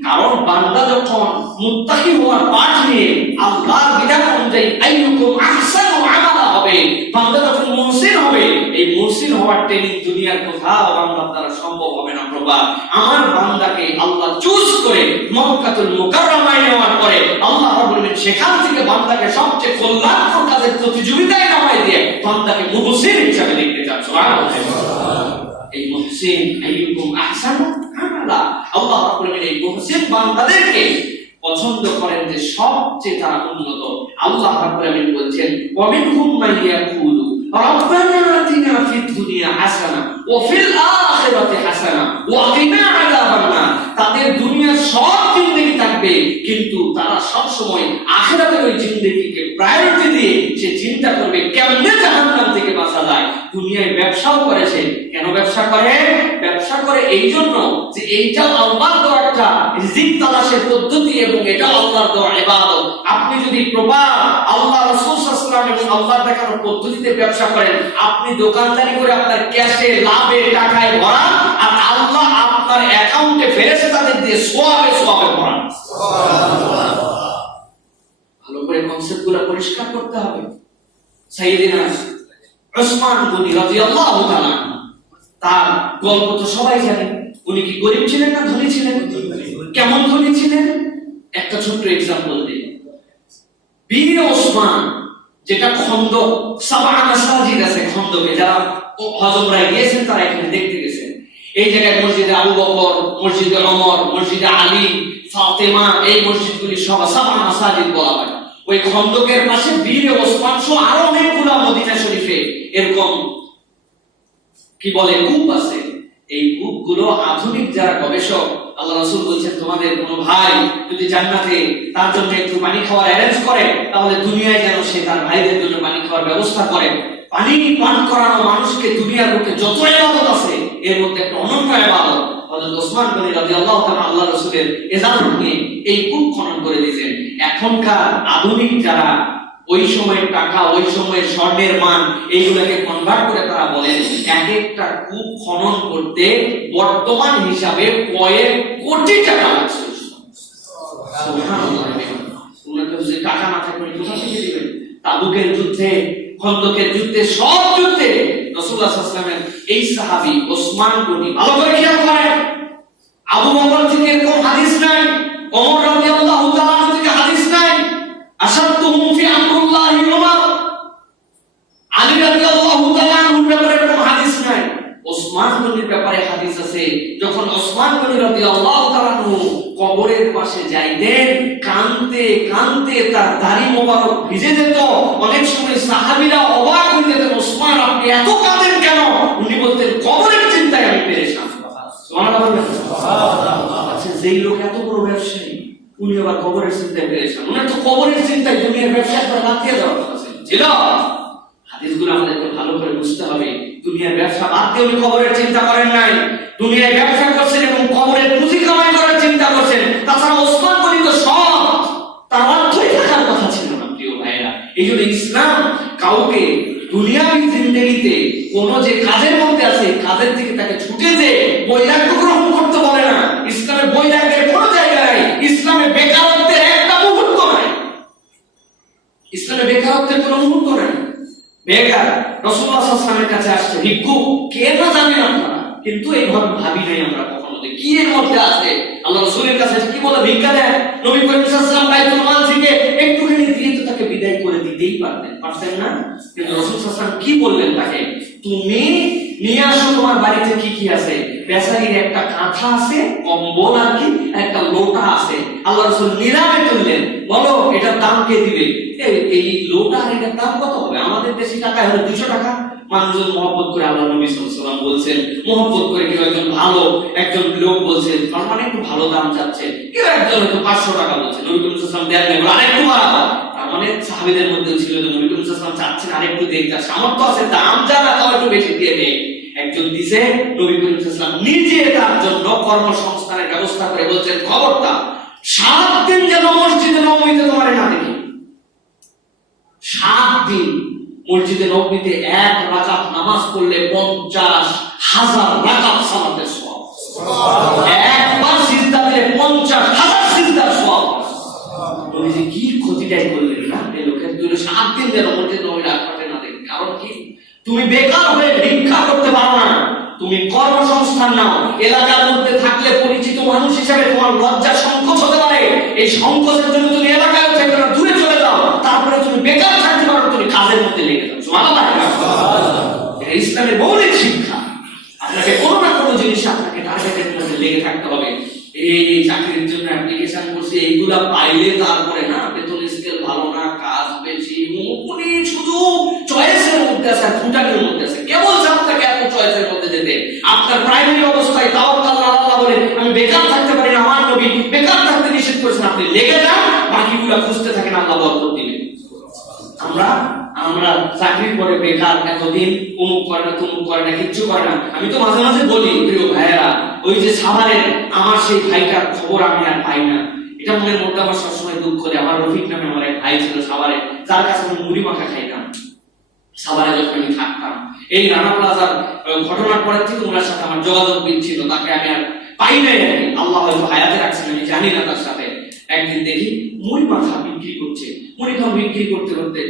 কারণ বান্দা যখন মুত্তাকি হওয়ার পাঠ নিয়ে আল্লাহর বিধান অনুযায়ী আইয়ুকুম আহসানু আমালা হবে, বান্দা যখন মুহসিন হবে, এই মুহসিন হওয়ার ট্রেনিং দুনিয়ার কোথাও বান্দার দ্বারা সম্ভব হবে না। প্রভা আমার বান্দাকে আল্লাহ চুজ করে মক্কাতুল মুকাররমায় নেওয়ার পরে আল্লাহ রাব্বুল আলামিন সেখান থেকে বান্দাকে সবচেয়ে কল্যাণকর কাজের প্রতিযোগিতায় নামায় দিয়ে বান্দাকে মুহসিন হিসেবে দেখতে চান। সুবহানাল্লাহ। এই মুহসিন আইয়ুকুম আহসানু আমালা, আল্লাহ রাব্বুল আলামিন এই মুহসিন বান্দাদেরকে পছন্দ করেন যে সবচেয়ে তারা উন্নত। আল্লাহ রাব্বুল আলামিন বলেন ওয়া মিনহুম মান ইয়াকুলু রাব্বানা আতিনা ফিদ দুনিয়া হাসানা ওয়া ফিল আখিরাতি হাসানা ওয়া কিনা আযাবান নার। তাদের দুনিয়ার সব জিন্দেগি থাকবে, কিন্তু তারা সব সময় আখিরাতের ওই জিন্দেগিকে প্রায়োরিটি দিয়ে সে চিন্তা করবে কেমনে জাহান্নাম থেকে বাঁচা যায়। দুনিয়ায় ব্যবসাও করেছে। কেন ব্যবসা করে? ব্যবসা করে এই জন্য যে এইটাও আল্লাহর দেওয়া একটা রিজিক তালাশের পদ্ধতি এবং এটা আল্লাহর দেওয়া ইবাদত। আপনি যদি প্রপার আল্লাহ রাসূল সাল্লাল্লাহু আলাইহি ওয়াসাল্লাম এবং আল্লাহর দেখানো পদ্ধতিতে ব্যবসা করেন, আপনি দোকানদারি করে আপনার ক্যাশে লাভে টাকায় ভরান, আর আল্লাহ আপনার অ্যাকাউন্টে ফেরেশতাদের দিয়ে সওয়াবে সওয়াবে ভরান। সুবহানাল্লাহ। ভালো করে কনসেপ্টগুলো পরিষ্কার করতে হবে। সাইয়েদিনা উসমান গনি রাদিয়াল্লাহু তাআলা, তার গল্প তো সবাই জানে। উনি কি গরীব ছিলেন না ধনী ছিলেন? কেমন ধনী ছিলেন? একটা ছোট্ট एग्जांपल দিই। বীর ওসমান, যেটা খন্দক, সাবা মাসাজিদ আছে খন্দকে, যারা হজ উমরায় গিয়েছেন তারা এখানে দেখতে গেছেন। এই জায়গায় মসজিদে আবু বকর, মসজিদে ওমর, মসজিদে আলী, ফাতেমা, এই মসজিদগুলি সব সাবা মাসাজিদ বলা হয়। ওই খন্দকের পাশে বীর ওসমান সহ আরো অনেকগুলো মদিনা শরীফে এরকম কি বলে কূপ আছে। এই কূপগুলো আধুনিক যারা গবেষক, আল্লাহ রাসূল বলেছেন তোমাদের কোনো ভাই যদি জান্নাতে তার জন্য একটু পানি খাওয়ার অ্যারেঞ্জ করে, তাহলে দুনিয়ায় যেন সে তার ভাইদের জন্য পানি খাওয়ার ব্যবস্থা করে। পানি পান করানো মানুষকে দুনিয়ার বুকে যত ইবাদত আছে এর মধ্যে একটা অনন্য ইবাদত। হযরত ওসমান গনি রাদিয়াল্লাহু তাআলা আল্লাহর রাসূলের ইজাজত নিয়ে এই কূপ খনন করে দিয়েছেন। এখনকার আধুনিক যারা ওই সময়ের টাকা, ওই সময়ের স্বর্ণের মান, এইগুলাকে কনভার্ট করে তারা বলেন এক একটা কূপ খনন করতে বর্তমান হিসাবে কয়েক কোটি টাকা লাগছে। টাকা না থাকলে কোথা থেকে দিবেন? তাবুকের যুদ্ধে, খন্দকের যুদ্ধে, সব যুদ্ধে রাসূলুল্লাহ সাল্লাল্লাহু আলাইহি ওয়াসাল্লামের এই সাহাবী ওসমান গনি, ভালো করে খেয়াল করেন, আবু বকর থেকে এরকম হাদিস নাই, ওমর রাদিয়াল্লাহু তাআলা থেকে হাদিস নাই, আশাদতুহুম ফি আমরিল্লাহি ওমর, আলী রাদিয়াল্লাহু তাআলা এর ব্যাপারে এরকম হাদিস নাই। ওসমান গনির ব্যাপারে হাদিস আছে। যখন ওসমান গনি রাদিয়াল্লাহু তাআলা কবরের পাশে যাইতেন, কাঁদতে কাঁদতে তার দাড়ি মোবারক ভিজে যেত। অনেক সময় সাহাবীরা অবাক হয়ে যেতেন, ওসমান আপনি এত কাঁদেন কেন? উনি বলতেন কবরের চিন্তায় আমি পেরেশান। সুবহানাল্লাহ। আচ্ছা, যেই লোক এত বড় ব্যবসায়ী, উনি আবার কবরের চিন্তায় পেরেশান। উনি তো কবরের চিন্তায় দুনিয়ার ব্যবসা একবার বাদ দিয়ে দেওয়ার কথা ছিল। হাদিসগুলো আমাদেরকে ভালো করে বুঝতে হবে। দুনিয়ার ব্যবসা বাদ দিয়ে উনি কবরের চিন্তা করেন নাই, দুনিয়ায় ব্যবসা করছেন এবং কবরের পুঁজি কামাই করার চিন্তা করছেন। তাছাড়া ওসমান গনি তো সব তার অর্থই থাকার কথা ছিল না। প্রিয় ভাইরা, এই জন্য ইসলাম কাউকে দুনিয়াবী জিন্দেগিতে কোন যে কাজের মধ্যে আছে, কাজের থেকে তাকে ছুটে যে বৈরাগ্য গ্রহণ করতে বলে না। ইসলামে বৈরাগ্যের কোনো জায়গা নাই, ইসলামে বেকারত্বের একটা মুহূর্ত নাই, ইসলামে বেকারত্বের কোনো মুহূর্ত নাই। বেকার রাসূলুল্লাহ সাল্লাল্লাহু আলাইহি ওয়াসাল্লামের কাছে আসছে ভিক্ষুক, কে না জানেন আপনারা, কিন্তু এইভাবে ভাবি নাই আমরা কখনো যে কি এর মধ্যে আছে। আল্লাহ রাসূলের কাছে কি বলে ভিক্ষা দেন, নবী করিম সাল্লাল্লাহু আলাইহি ওয়াসাল্লাম বাইতুল মাল থেকে একটুখানি দিয়ে তো তাকে বিদায় করে দিতেই পারতেন না? কিন্তু রাসূল সাল্লাল্লাহু আলাইহি ওয়াসাল্লাম কি বললেন তাকে, তুমি নিয়ে আসো তোমার বাড়িতে কি কি আছে। বেচারির একটা কাঁথা আছে, কম্বল আর কি একটা লোটা আছে। আল্লাহ রাসূল নিরামে তুললেন, বলো এটার দাম কে দিবে? এই লোটা আর এটার দাম কত হবে? আমাদের দেশি টাকায় হলো 200 টাকা। মানুষজন মহব্বত করে আল্লাহ নবী সাল্লাল্লাহু আলাইহি ওয়াসাল্লাম বলছেন, মহব্বত করে কেউ একজন ভালো একজন লোক বলছেন, তার মানে একটু ভালো দাম চাচ্ছে, কেউ একজন হয়তো 500 টাকা বলছে, নবী করিম সাল্লাল্লাহু আলাইহি ওয়াসাল্লাম দেন না, আরেকটু বাড়াও। তার মানে সাহাবীদের মধ্যে ছিল যে নবী করিম সাল্লাল্লাহু আলাইহি ওয়াসাল্লাম চাচ্ছেন আরেকটু দেন, তার সামর্থ্য আছে, দাম জানা তাও একটু বেশি দিয়ে নেই। একজন দিছে, নবী করিম সাল্লাল্লাহু আলাইহি ওয়াসাল্লাম নিজে তার জন্য কর্মসংস্থানের ব্যবস্থা করে বলছেন, খবরদার 7 দিন যেন মসজিদে নববীতে তোমারে না দেখি। 7 দিন মসজিদে নববীতে 1 রাকাত নামাজ পড়লে 50,000 রাকাত সালাতের সওয়াব। একবার সিজদা দিলে 50,000 সিজদার সওয়াব। নবী যে কি ক্ষতিটাই করলেন না এই লোকের, তুই 7 দিন যেন মসজিদে নববীর আশপাশে না দেখি। কারণ কি, তুমি বেকার হয়ে ভিক্ষা করতে পারো না, তুমি কর্মসংস্থান নাও। এলাকার মধ্যে থাকলে পরিচিত মানুষ হিসেবে তোমার লজ্জা সংকোচ হতে পারে, এই সংকোচের জন্য তুমি এলাকায় থেকে দূরে চলে যাও। তারপরে তুমি বেকার থাকতে পারো, তুমি কাজের মধ্যে লেগে যাও। সুবহানাল্লাহ। এটা ইসলামের মৌলিক শিক্ষা। আপনাকে কোনো না কোনো জিনিসে আপনাকে টার্গেটের মধ্যে লেগে থাকতে হবে। এই চাকরির জন্য অ্যাপ্লিকেশন করছি, এইগুলা পাইলে তারপরে না বেতন স্কেল ভালো না, কাজ বেশি, উনি শুধু চয়েসের মধ্যে আছে, ফুটানির মধ্যে আছে। কেবল আপনাকে এত চয়েসের মধ্যে যেতে, আপনার প্রাইমারি অবস্থায় তাওয়াক্কাল আল্লাহ বলে আমি বেকার থাকতে পারি না, আমার নবী বেকার থাকতে নিষেধ করেছেন, আপনি লেগে যান, বাকিগুলা খুঁজতে থাকেন, আল্লাহ বরকত দিবেন। আমরা চাকরির পরে বেকার, এতদিন অমুক করে না তমুক করে না, কিচ্ছু করে না। আমি তো মাঝে মাঝে বলি, প্রিয় ভাইয়েরা, ওই যে সাভারের আমার সেই ভাইটার খবর আমি আর পাই না। এটা মনের মধ্যে আমার সবসময় দুঃখ করে। আমার রফিক নামে আমার এক ভাই ছিল সাভারে, যার কাছে আমি মুড়ি মাখা খাইতাম সাভারে যখন আমি থাকতাম। এই রানা প্লাজার ঘটনার পরের থেকে ওনার সাথে আমার যোগাযোগ বিচ্ছিন্ন, তাকে আমি আর পাই নাই। আল্লাহ হয়তো হায়াতে রাখছেন, আমি জানি না। তার সাথে একদিন দেখি মুড়ি মাখা বিক্রি করছে, মুড়ি খাওয়া বিক্রি করতে করতে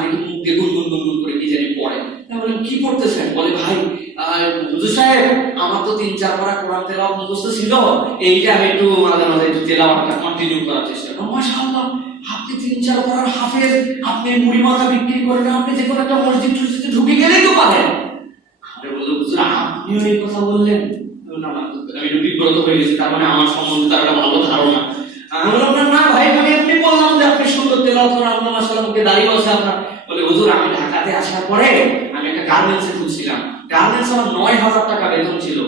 দেখি মুখ দিয়ে গুনগুন গুনগুন করে কি জানি পড়ে। বললাম কি পড়তেছেন? বলে ভাই হুজুর সাহেব আমার তো 3-4 পারা কোরআন তেলাওয়াত মুখস্থ ছিল, এইটা আমি একটু মাঝে মাঝে একটু তেলাওয়াতটা কন্টিনিউ করার চেষ্টা করি। মাশাআল্লাহ, আপনি 3-4 পারার হাফেজ, আপনি মুড়ি মাখা বিক্রি করেন, আপনি যে কোনো একটা মসজিদ টসজিদে ঢুকে গেলেই তো পারেন। আমি বললাম হুজুর আপনিও এই কথা বললেন? আমি একটু বিব্রত হয়ে গেছি, তার মানে আমার সম্বন্ধে তার একটা ভালো ধারণা। আমি বললাম না ভাই, আমি এমনি বললাম যে আপনি সুন্দর তেলাওয়াত করেন, আপনার মাশাআল্লাহ মুখে দাড়িও আছে আপনার। বলে হুজুর আমি ঢাকাতে আসার পরে আমি একটা গার্মেন্টসে ঢুকছিলাম, গার্মেন্টস আমার 9,000 টাকা বেতন ছিল,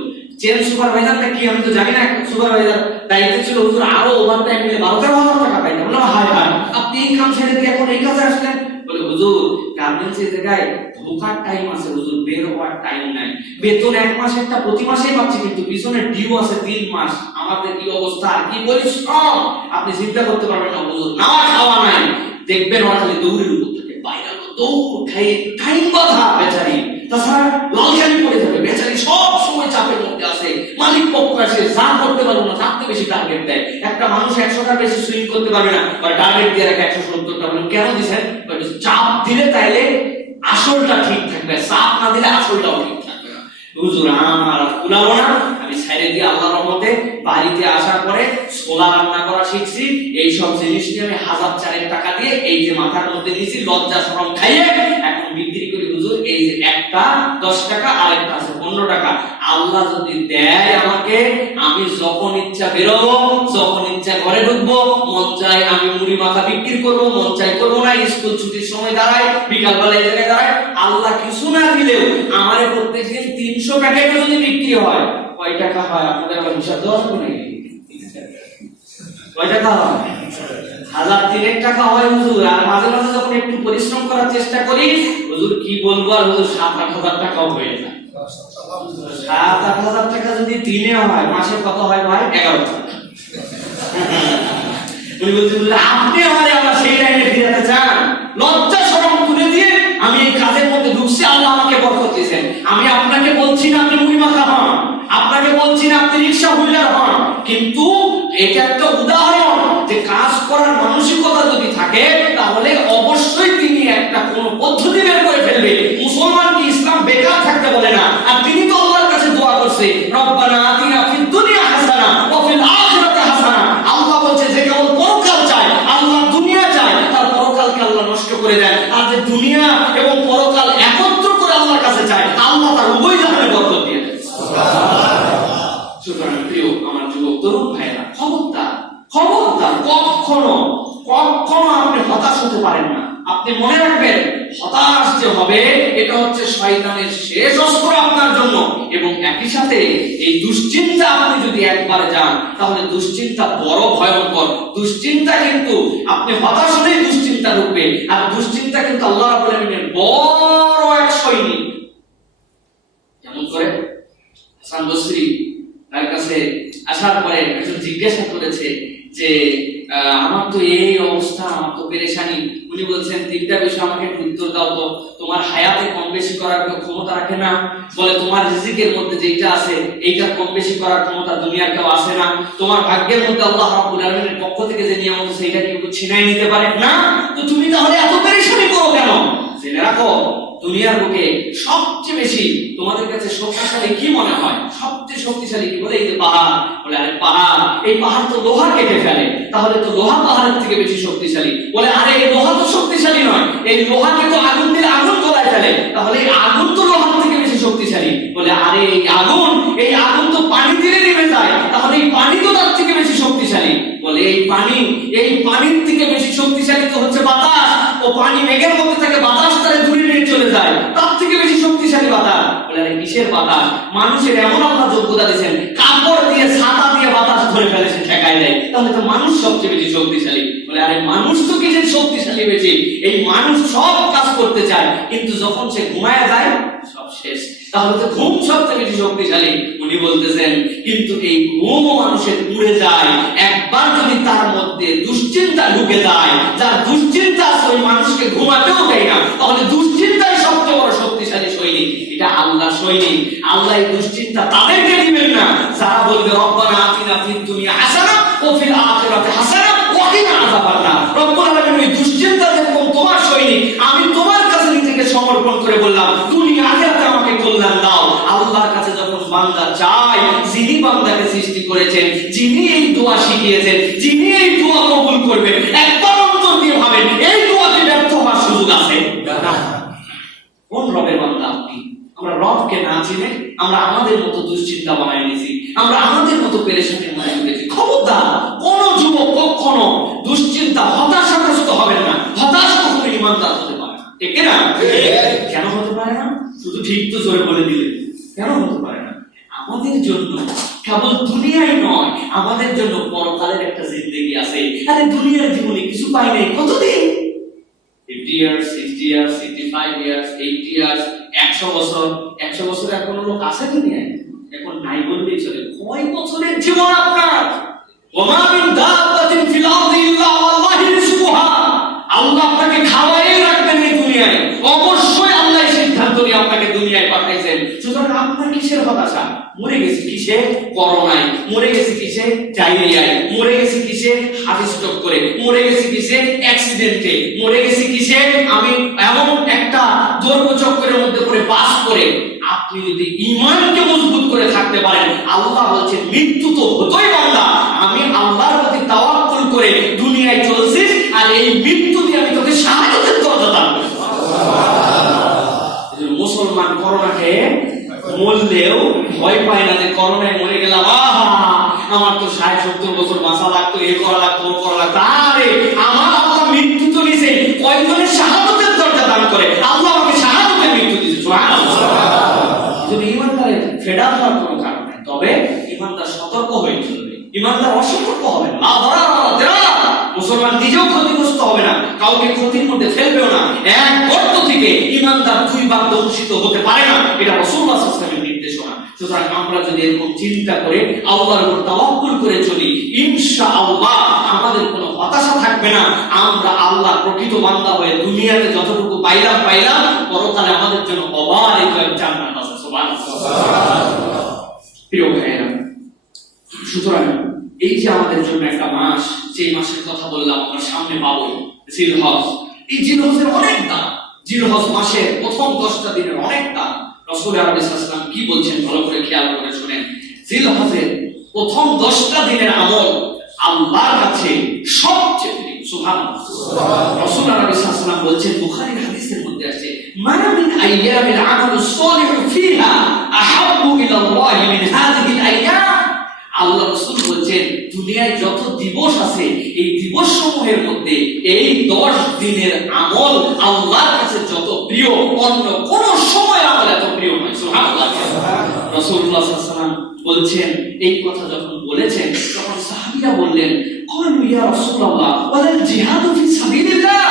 চেন সুপারভাইজার না কি আমি তো জানি না, সুপারভাইজার দায়িত্ব ছিল। হুজুর আরো ওভারটাইম মিলে 12,000 টাকা পাইতাম। বললাম হায় হায়, আপনি এই কাম ছেড়ে দিয়ে এখন এই কাজে আসলেন? বলে হুজুর গার্মেন্টস এর জায়গায় ঢোকার টাইম আছে হুজুর, বের হওয়ার টাইম নাই। বেতন 1 মাসেরটা প্রতি মাসেই পাচ্ছি, কিন্তু পিছনে ডিউ আছে 3 মাস। আমাদের কি অবস্থা, কি পরিশ্রম আপনি চিন্তা করতে পারবেন না হুজুর। নাওয়া খাওয়া নাই, দেখবেন ওরা খালি দৌড়ের উপর থাকে, বাইরে দৌড় খাইয়ে টাইম বাধা বেচারি, তাছাড়া লালখানি পড়ে যাবে বেচারি, সব সময় চাপের মধ্যে আছে। মালিক পক্ষ আসে, যা করতে পারবো না, তার বেশি টার্গেট দেয়। একটা মানুষ 100টার বেশি সুইং করতে পারবে না, টার্গেট দিয়ে রাখে 170টা। বলেন কেন দিচ্ছেন? চাপ দিলে তাইলে আসলটা ঠিক থাকবে, চাপ না দিলে আসলটাও ঠিক থাকবে না। হুজুর আমার কুলাবো না, আমি ছাইরে দিয়ে আল্লাহর রহমতে বাড়িতে আসার পরে ছোলা রান্না করা শিখছি। এই সব জিনিস নিয়ে আমি 1000 টাকা দিয়ে এই যে মাথার মধ্যে দিয়েছি, লজ্জা শরম খাইয়ে এখন বিক্রি করি হুজুর। এই যে একটা 10 টাকা, আরেকটা আছে 15 টাকা। আল্লাহ যদি দেয় আমাকে, আমি যখন ইচ্ছা বেরোবো, যখন ইচ্ছা ঘরে ঢুকবো, মন চাই আমি মুড়ি মাথা বিক্রি করবো, মন চাই করবো না। স্কুল ছুটির সময় দাঁড়ায়, বিকাল বেলা এই জায়গায় দাঁড়ায়। আল্লাহ কিছু না দিলেও আমার প্রত্যেকদিন 300 টাকায় যদি বিক্রি হয়, কয় টাকা হয় আপনাদের আবার হিসাব দেওয়া হবে নাকি? কয় টাকা হয়? 1003 টাকা হয় হুজুর। আর মাঝে মাঝে যখন একটু পরিশ্রম করার চেষ্টা করি, হুজুর কি বলবো আর হুজুর 7-8 হাজার টাকাও হয়ে যায়। 7-8 হাজার টাকা যদি দিনে হয়, মাসে কত হয় ভাই? 11 টাকা। উনি বলছেন আপনি আমার সেই লাইনে ফিরাতে চান? লজ্জা শরম তুলে দিয়ে আমি এই কাজের মধ্যে ঢুকছি, আল্লাহ আমাকে বরকত দিয়েছেন। আমি আপনাকে বলছি না আপনি মুড়ি মাখা হন, আপনাকে বলছি না আপনি রিকশা হুইলার হন, কিন্তু এটা একটা উদাহরণ যে কাজ করার মানসিকতা যদি থাকে, তাহলে অবশ্যই তিনি একটা কোন পদ্ধতি বের করে ফেলবে। মুসলমান কি ইসলাম বেকার থাকতে বলে না? আর তিনি তো আল্লাহর কাছে দোয়া করছে, রব্বানা আতিনা ফিদ দুনিয়া হাসানা ওয়া ফিল আখিরাতি হাসানা। আল্লাহ বলছে যে কেবল পরকাল চায়, আল্লাহ দুনিয়া চায়, তার পরকালকে আল্লাহ নষ্ট করে দেয়। আর যে দুনিয়া এবং পরকাল একত্র করে আল্লাহর কাছে চায়, আল্লাহ তার উভয় জাহানে বরকত দিয়ে দেয়। সুবহানাল্লাহ। সুতরাং প্রিয় আমার যুবক তরুণ ভাইরা, খবরদার খবরদার, কখনো কখনো আপনি হতাশ হতে পারেন না। আপনি মনে রাখবেন, হতাশ যে হবে এটা হচ্ছে শয়তানের শেষ অস্ত্র আপনার জন্য। এবং একই সাথে এই দুশ্চিন্তা আপনি যদি একবারে যান, তাহলে দুশ্চিন্তা বড় ভয়ঙ্কর। দুশ্চিন্তা কিন্তু আপনি হতাশ হলেই দুশ্চিন্তা ঢুকবে, আর দুশ্চিন্তা কিন্তু আল্লাহ রাব্বুল আলামিনের বড় এক সৈনিক। যেমন করে হাসান বসরি তার কাছে আসার পরে একজন জিজ্ঞাসা করেছে যে আমার তো এই অবস্থা, আমার তো পেরেশানি। উনি বলছেন 3টা বিষয় আমাকে উত্তর দাও তো। তোমার হায়াতে কম বেশি করার ক্ষমতা রাখে না? বলে তোমার রিজিকের মধ্যে যেটা আছে এইটা কম বেশি করার ক্ষমতা দুনিয়ার কেউ আছে না? তোমার ভাগ্যের মধ্যে আল্লাহ রাব্বুল আলামিনের পক্ষ থেকে যে নিয়ম আছে সেইটা কেউ ছিনাই নিতে পারে না? তো তুমি তাহলে এত পেরেশানি করো কেন? জেনে রাখো, দুনিয়ার বুকে সবচেয়ে বেশি তোমাদের কাছে শক্তিশালী কি মনে হয়? সবচেয়ে শক্তিশালী কি? বলে এই যে পাহাড়। বলে আরে পাহাড়, এই পাহাড় তো লোহা কেটে ফেলে, তাহলে তো লোহা পাহাড়ের থেকে বেশি শক্তিশালী। বলে আরে এই লোহা তো শক্তিশালী নয়, এই লোহাকে তো আগুন দিলে আগুন জ্বলায় ফেলে, তাহলে এই আগুন তো লোহার থেকে বেশি শক্তিশালী। বলে আরে এই আগুন তো পানি দিলে নেমে যায়, তাহলে এই পানি তো তার থেকে বেশি শক্তিশালী। বলে এই পানির থেকে বেশি শক্তিশালী তো হচ্ছে বাতাস। ও পানি মেঘের মধ্যে থেকে বাতাস তারে দূরে নিয়ে চলে যায়, তার থেকে বেশি শক্তিশালী বাতাস। বলে আরে কিসের বাতাস? মানুষের এমন আল্লাহ যোগ্যতা দিয়েছেন, কাপড় দিয়ে ছাতা দিয়ে বাতাস ধরে ফেলে, সে ঠেকায় দেয়, তাহলে তো মানুষ সবচেয়ে বেশি শক্তিশালী। বলে আরে মানুষ তো কিসের শক্তিশালী বেশি? এই মানুষ সব কাজ করতে চায়, কিন্তু যখন সে ঘুমায় যায় সব শেষ, তাহলে তো ঘুম সবচেয়ে বেশি শক্তিশালী। উনি বলতেছেন কিন্তু এই ঘুম মানুষের উড়ে যায়, একবার যদি তার মধ্যে দুশ্চিন্তা ঢুকে যায়, যার দুশ্চিন্তা ওই মানুষকে ঘুমাতেও দেয় না, তাহলে দুশ্চিন্তাই সবচেয়ে বড় শক্তিশালী সৈনিক। এটা আল্লাহ সৈনিক। আল্লাহ এই দুশ্চিন্তা তাদেরকে দিবেন না যারা বলবে রব্বানা আতিনা ফিদ দুনিয়া হাসানা ওয়া ফিল আখিরাতি হাসানা ওয়া কিনা আযাবান্নার। রব্বুল আলামিন ওই দুশ্চিন্তা যেরকম তোমার সৈনিক, আমি তোমার কাছে নিজেকে সমর্পণ করে বললাম দুনিয়া আখিরাতে আমাকে কল্যাণ দাও। আল্লাহর কাছে যখন বান্দা চায়, যিনি বান্দাকে সৃষ্টি করেছেন, যিনি এই দোয়া শিখিয়েছেন, যিনি এই দোয়া কবুল করবেন, একবার অন্তর দিয়ে ভাবেন এই দোয়াতে ব্যর্থ হওয়ার সুযোগ আছে না? কোন রবের বান্দা আপনি? আমরা রবকে না চিনে আমরা আমাদের মতো দুশ্চিন্তা বানাই নিয়েছি, আমরা আমাদের মতো পেরেশানি বানাই নিয়েছি। খবরদার, কোন যুবক কখনো দুশ্চিন্তা হতাশাগ্রস্ত হবেন না। হতাশ কখনো ইমানদার হতে পারে না, ঠিক না? কেন হতে পারে না? শুধু ঠিক তো জোরে বলে দিলে কেন হতে পারে না? আমাদের জন্য কেবল দুনিয়াই নয়, আমাদের জন্য পরকালের একটা জিন্দেগি আছে। আরে দুনিয়ার জীবনে কিছু পাই নাই, কতদিন? 50 years, 60 years, 65 years, 80 years, 100 বছর। 100 বছর এখন লোক আছে দুনিয়ায়? এখন নাই বললেই চলে। কয় বছরের জীবন আপনার? ওমা মিন দাব্বাতিন ফিল আরদি ইল্লা আল্লাহি রিজকুহা। আল্লাহ হতাশা। মরে গেছি কিসে? করোনায়। মরে গেছি কিসে? ডায়রিয়ায়। মরে গেছি কিসে? হার্ট স্ট্রোক করে। মরে গেছি কিসে? অ্যাক্সিডেন্টে। মরে গেছি কিসে? আমি এমন একটা দুর্গচক্রের মধ্যে পড়ে বাস করে। আপনি যদি ঈমানকে মজবুত করে থাকতে পারেন, আল্লাহ বলছেন মৃত্যু তো হতোই বান্দা, আমি আল্লাহর প্রতি তাওয়াক্কুল করে দুনিয়ায় চলছিস, আর এই মৃত্যু দিয়ে আমি তোকে শাহাদাতের দরজা দান করব। মুসলমান করোনাকে মরলেও ভয় পায় না যে করোনায় মরে গেলাম, আমার তো 60-70 বছর বাঁচা লাগতো, এ করা লাগতো, ও করা লাগতো। আরে আমার আল্লাহ মৃত্যু তো নিছে, কয়জনের শাহাদাতের দরজা দান করে, আল্লাহ আমাকে শাহাদাতের মৃত্যু দিয়েছে। যদি ইমানদারের ফেডা হওয়ার কোনো কারণ নেই, তবে ইমানদার সতর্ক হয়ে চলবে, ইমানদার অসতর্ক হবে না। মুসলমান নিজেও ক্ষতিগ্রস্ত হবে না, কাউকে ক্ষতির মধ্যে ফেলবেও না। এক গর্ত থেকে ইমানদার 2 বার দংশিত হতে পারে না, এটা রাসূলুল্লাহ সাল্লাল্লাহু আলাইহি ওয়াসাল্লামের নির্দেশনা। সুতরাং আমরা যদি এরকম চিন্তা করে আল্লাহর উপর তাওয়াক্কুল করে চলি, ইনশাআল্লাহ আমাদের কোনো হতাশা থাকবে না। আমরা আল্লাহ প্রকৃত বান্দা হয়ে দুনিয়াতে যতটুকু পাইলাম, পরকালে আমাদের জন্য অবারিত এক জান্নাত আছে। সুবহানাল্লাহ। প্রিয় ভাইরা, সুতরাং এই যে আমাদের জন্য একটা মাস, যে মাসের কথা বললাম আমরা সামনে পাবো, জিলহজ। এই জিলহজের অনেক দাম। জিলহজ মাসের প্রথম 10টা দিনের অনেক দাম। রাসূল আলাইহিস সাল্লাম কি বলছেন ভালো করে খেয়াল করে শুনেন। জিলহজের প্রথম 10টা দিনের আমল আল্লাহর কাছে সবচেয়ে প্রিয়। সুবহানাল্লাহ। রাসূল আলাইহিস সাল্লাম বলছেন, বুখারীর হাদিসের মধ্যে আছে, মা মিন আইয়ামিল আমালুস সালিহু ফিহা আহাব্বু ইলাল্লাহি মিন হাযিহিল আইয়াম। আল্লাহ রাসূল বলছেন, দুনিয়ায় যত দিবস আছে, এই দিবস সমূহের মধ্যে এই 10 দিনের আমল আল্লাহর কাছে যত প্রিয়, অন্য কোন সময় আমল এত প্রিয় নয়। সুবহানাল্লাহ। রাসূলুল্লাহ সাল্লাল্লাহু আলাইহি ওয়াসাল্লাম বলছেন, এই কথা যখন বলেছেন, তখন সাহাবীরা বললেন, ক্বালু ইয়া রাসূলুল্লাহ ওয়ালাল জিহাদু ফি সাবিলিল্লাহ।